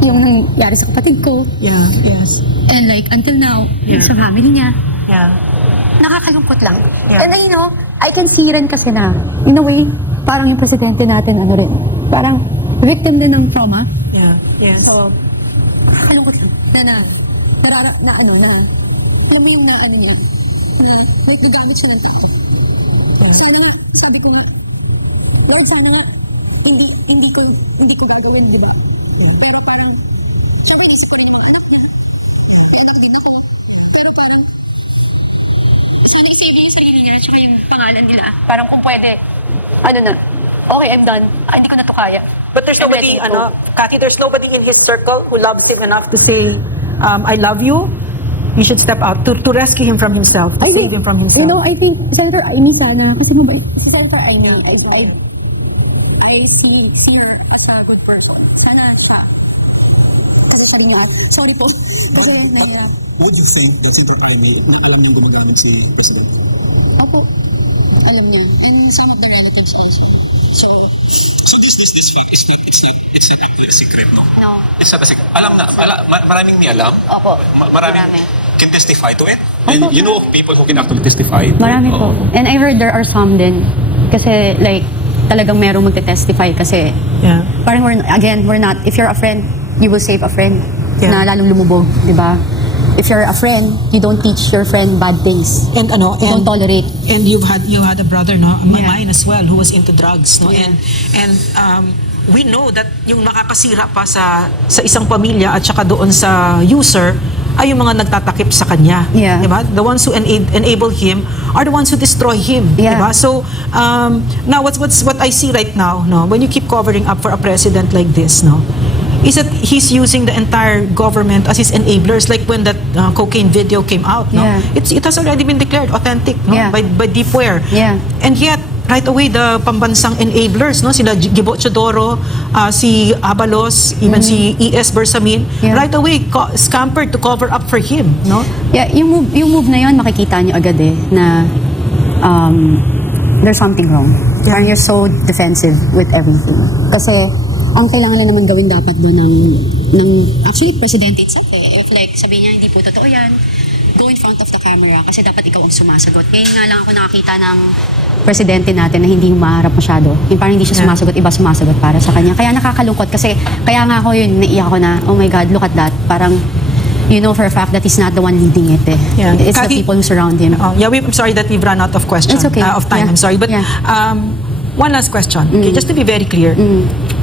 yung nangyari sa kapatid ko. Yeah, yes. And like, until now, Yeah. sa family niya, Yeah. nakakalungkot lang. Yeah. And I can see rin kasi na, in a way, parang yung presidente natin, rin, parang victim din ng trauma. Yeah, yes. So, nakakalungkot lang. Alam mo yung niya, na like, gagamit siya ng tao. yeah. Sana nga, sabi ko nga, Lord, sana nga, hindi ko gagawin, di ba? Yeah. Pero parang, syempre inisip ko rin yung mga anak niya. Yeah. May anak din ako. Yeah. Pero parang, sana i-save niya yung sarili niya tsaka yung pangalan nila. Parang kung pwede, okay, I'm done. Hindi ko na to kaya. But there's I'm nobody, letting go. Cathy, there's nobody in his circle who loves him enough to say, I love you. You should step out to rescue him from himself, to save him from himself. I think Senator Amy sana, kasi mabait, si Senator Amy, Yeah, that's right. I see her as a good person. Sana siya. Kasi siya rin yung sorry po. Kasi But nahirap. would you think that Senator Amy na alam niyang gumagamit si President? Opo. Alam niya. And some of the relatives also. So, this fact is not it's not actually a secret, no? No. It's not a secret. Alam na, maraming may alam. Opo. Marami Marami. can testify to it. And Opo, you know of people who can actually testify to marami it. po. Oo. And I heard there are some din. Kasi like, talagang merong magte-testify kasi Yeah. parang we're not, if you're a friend, you will save a friend Yeah. na lalong lumubog, di ba? If you're a friend, you don't teach your friend bad things. And You don't tolerate. And you had a brother, no, Yeah. mine as well, who was into drugs, no, Yeah. and we know that yung nakakasira pa sa isang pamilya at saka doon sa user ay yung mga nagtatakip sa kanya, Yeah. diba? The ones who enable him are the ones who destroy him, Yeah. diba? So now what I see right now, no, when you keep covering up for a president like this, no, is that he's using the entire government as his enablers, like when that cocaine video came out, no, Yeah. it has already been declared authentic, no, Yeah. by Deepware. Yeah. And yet, right away, the pambansang enablers, no, sila Gibo Chodoro, si Abalos, even si E.S. Bersamin, Yeah. right away, scampered to cover up for him, no? Yeah, yung move na yon makikita niyo agad na there's something wrong. Yeah. Parang you're so defensive with everything. Kasi ang kailangan lang naman gawin dapat doon ng actually president itself if like sabihin niya hindi po totoo yan, go in front of the camera kasi dapat ikaw ang sumasagot. Ngayon nga lang ako nakakita ng presidente natin na hindi humaharap masyado. Yung parang hindi siya sumasagot, iba sumasagot para sa kanya. Kaya nakakalungkot kasi kaya nga ako yun, naiyak ako na, oh my God, look at that. Parang, you know for a fact that he's not the one leading it eh. Yeah. It's Kathy, the people who surround him. I'm sorry that we've run out of questions. It's okay. Of time, Yeah. I'm sorry. But Yeah. one last question, okay, just to be very clear.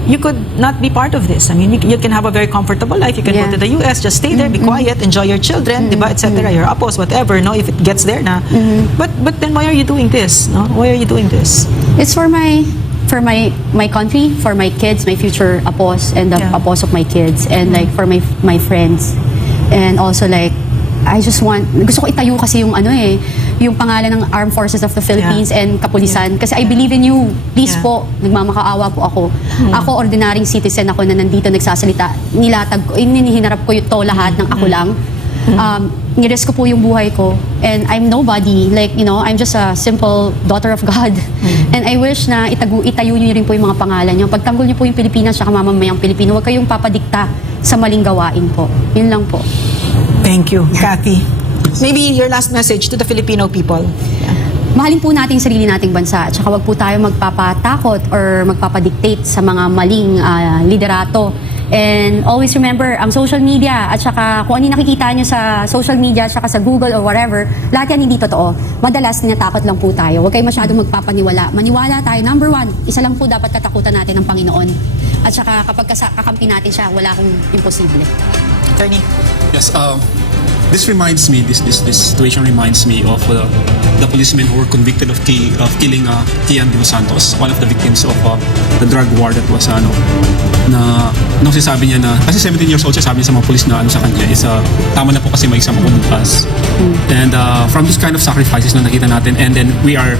You could not be part of this. I mean, you can have a very comfortable life. You can go Yeah. to the US, just stay there, be quiet, enjoy your children, diba, etc. Your apos, whatever, no, if it gets there na. But then why are you doing this? No? Why are you doing this? It's for my country, for my kids, my future apos and the Yeah. apos of my kids and like for my friends. And also like I just want gusto ko itayo kasi yung yung pangalan ng Armed Forces of the Philippines and kapulisan kasi I believe in you. Please Yeah. po, nagmamakaawa po ako. Ako ordinaryong citizen ako na nandito nagsasalita. Nilatag ko, hinihinarap ko ito lahat ng ako lang. Nirisk ko po yung buhay ko and I'm nobody, like you know, I'm just a simple daughter of God and I wish na itayo niyo rin po yung mga pangalan niyo. Pagtanggol niyo po yung Pilipinas at mamamayang Pilipino, huwag kayong papadikta sa maling gawain po. Yun lang po. Thank you, Kathy. Maybe your last message to the Filipino people. Mahalin po natin yung sarili nating bansa at saka wag po tayo magpapatakot or magpapadictate sa mga maling liderato. And always remember, ang social media at saka kung ano yung nakikita nyo sa social media at saka sa Google or whatever, lahat yan hindi totoo. Madalas tinatakot lang po tayo. Huwag kayo masyadong magpapaniwala. Maniwala tayo. Number one, isa lang po dapat katakutan natin ng Panginoon. At saka kapag kakampi natin siya, wala akong imposible. Attorney. Yes, this reminds me, this situation reminds me of the policemen who were convicted of killing Kian De Los Santos, one of the victims of the drug war that was nung sinasabi niya na, kasi 17 years old siya, sabi niya sa mga police na sa kanya is tama na po kasi may exam ako bukas. And from this kind of sacrifices na nakita natin, and then we are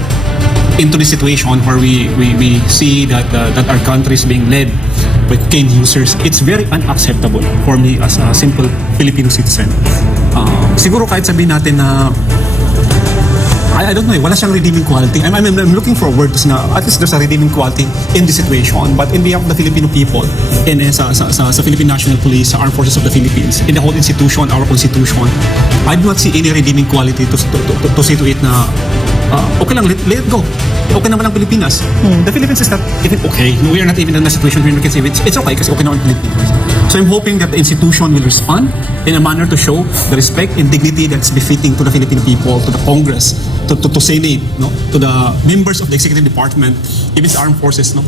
into the situation where we see that our country is being led by cocaine users. It's very unacceptable for me as a simple Filipino citizen. Siguro kahit sabihin natin na I don't know, wala siyang redeeming quality. I'm looking for a word to say na at least there's a redeeming quality in this situation. But in behalf of the Filipino people, and sa Philippine National Police, sa Armed Forces of the Philippines, in the whole institution, our constitution, I do not see any redeeming quality to say to it na okay lang, let it go. Okay naman ang Pilipinas. The Philippines is not even okay. We are not even in a situation where we can say it's okay kasi okay naman ang Pilipinas. So I'm hoping that the institution will respond in a manner to show the respect and dignity that's befitting to the Filipino people, to the Congress, to Senate, no, to the members of the Executive Department, even the Armed Forces. No,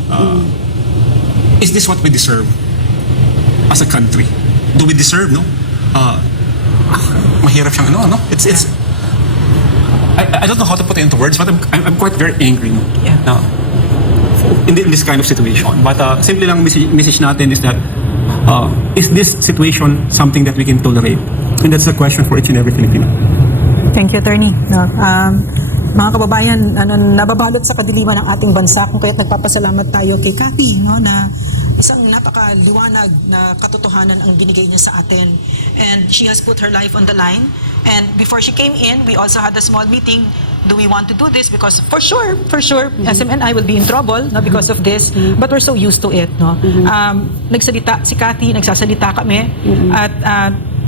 is this what we deserve as a country? Do we deserve? No, mahirap siyang no. It's I don't know how to put it into words, but I'm quite very angry. No? Yeah. Now, in this kind of situation. But simply lang message natin is that is this situation something that we can tolerate? And that's the question for each and every Filipino. Thank you, Attorney. No, mga kababayan, nababalot sa kadiliman ng ating bansa kung kaya't nagpapasalamat tayo kay Kathy, no, na isang napakaliwanag na katotohanan ang binigay niya sa atin. And she has put her life on the line. And before she came in, we also had a small meeting. Do we want to do this? Because for sure, SMNI will be in trouble, no, because of this. But we're so used to it, no. Nagsalita si Kathy, nagsasalita kami, at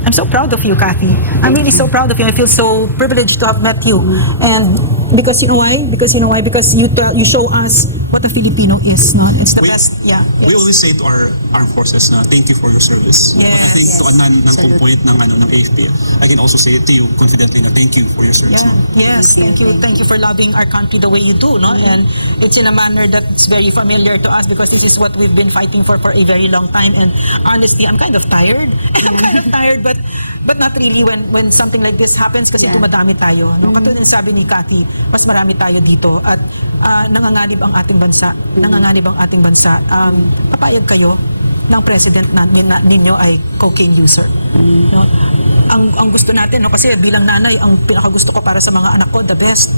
I'm so proud of you, Kathy. I'm really so proud of you. I feel so privileged to have met you. And because you know why? Because you show us what a Filipino is, no? It's the best. Yeah. We Yes. always say to our armed forces na thank you for your service. Yes. But I think to Anan ng Salute. point ng AFP, I can also say to you confidently na thank you for your service. Yeah. No? Yes. Thank you. Thank you for loving our country the way you do, no? And it's in a manner that's very familiar to us because this is what we've been fighting for a very long time. And honestly, I'm kind of tired. But not really when something like this happens kasi Yeah. dumadami tayo, no? Katulad ng sabi ni Kathy, mas marami tayo dito at nanganganib ang ating bansa. Nanganganib ang ating bansa. Papayag kayo ng president ninyo ay cocaine user, no? Ang gusto natin, no, kasi bilang nanay, ang pinakagusto ko para sa mga anak ko, the best.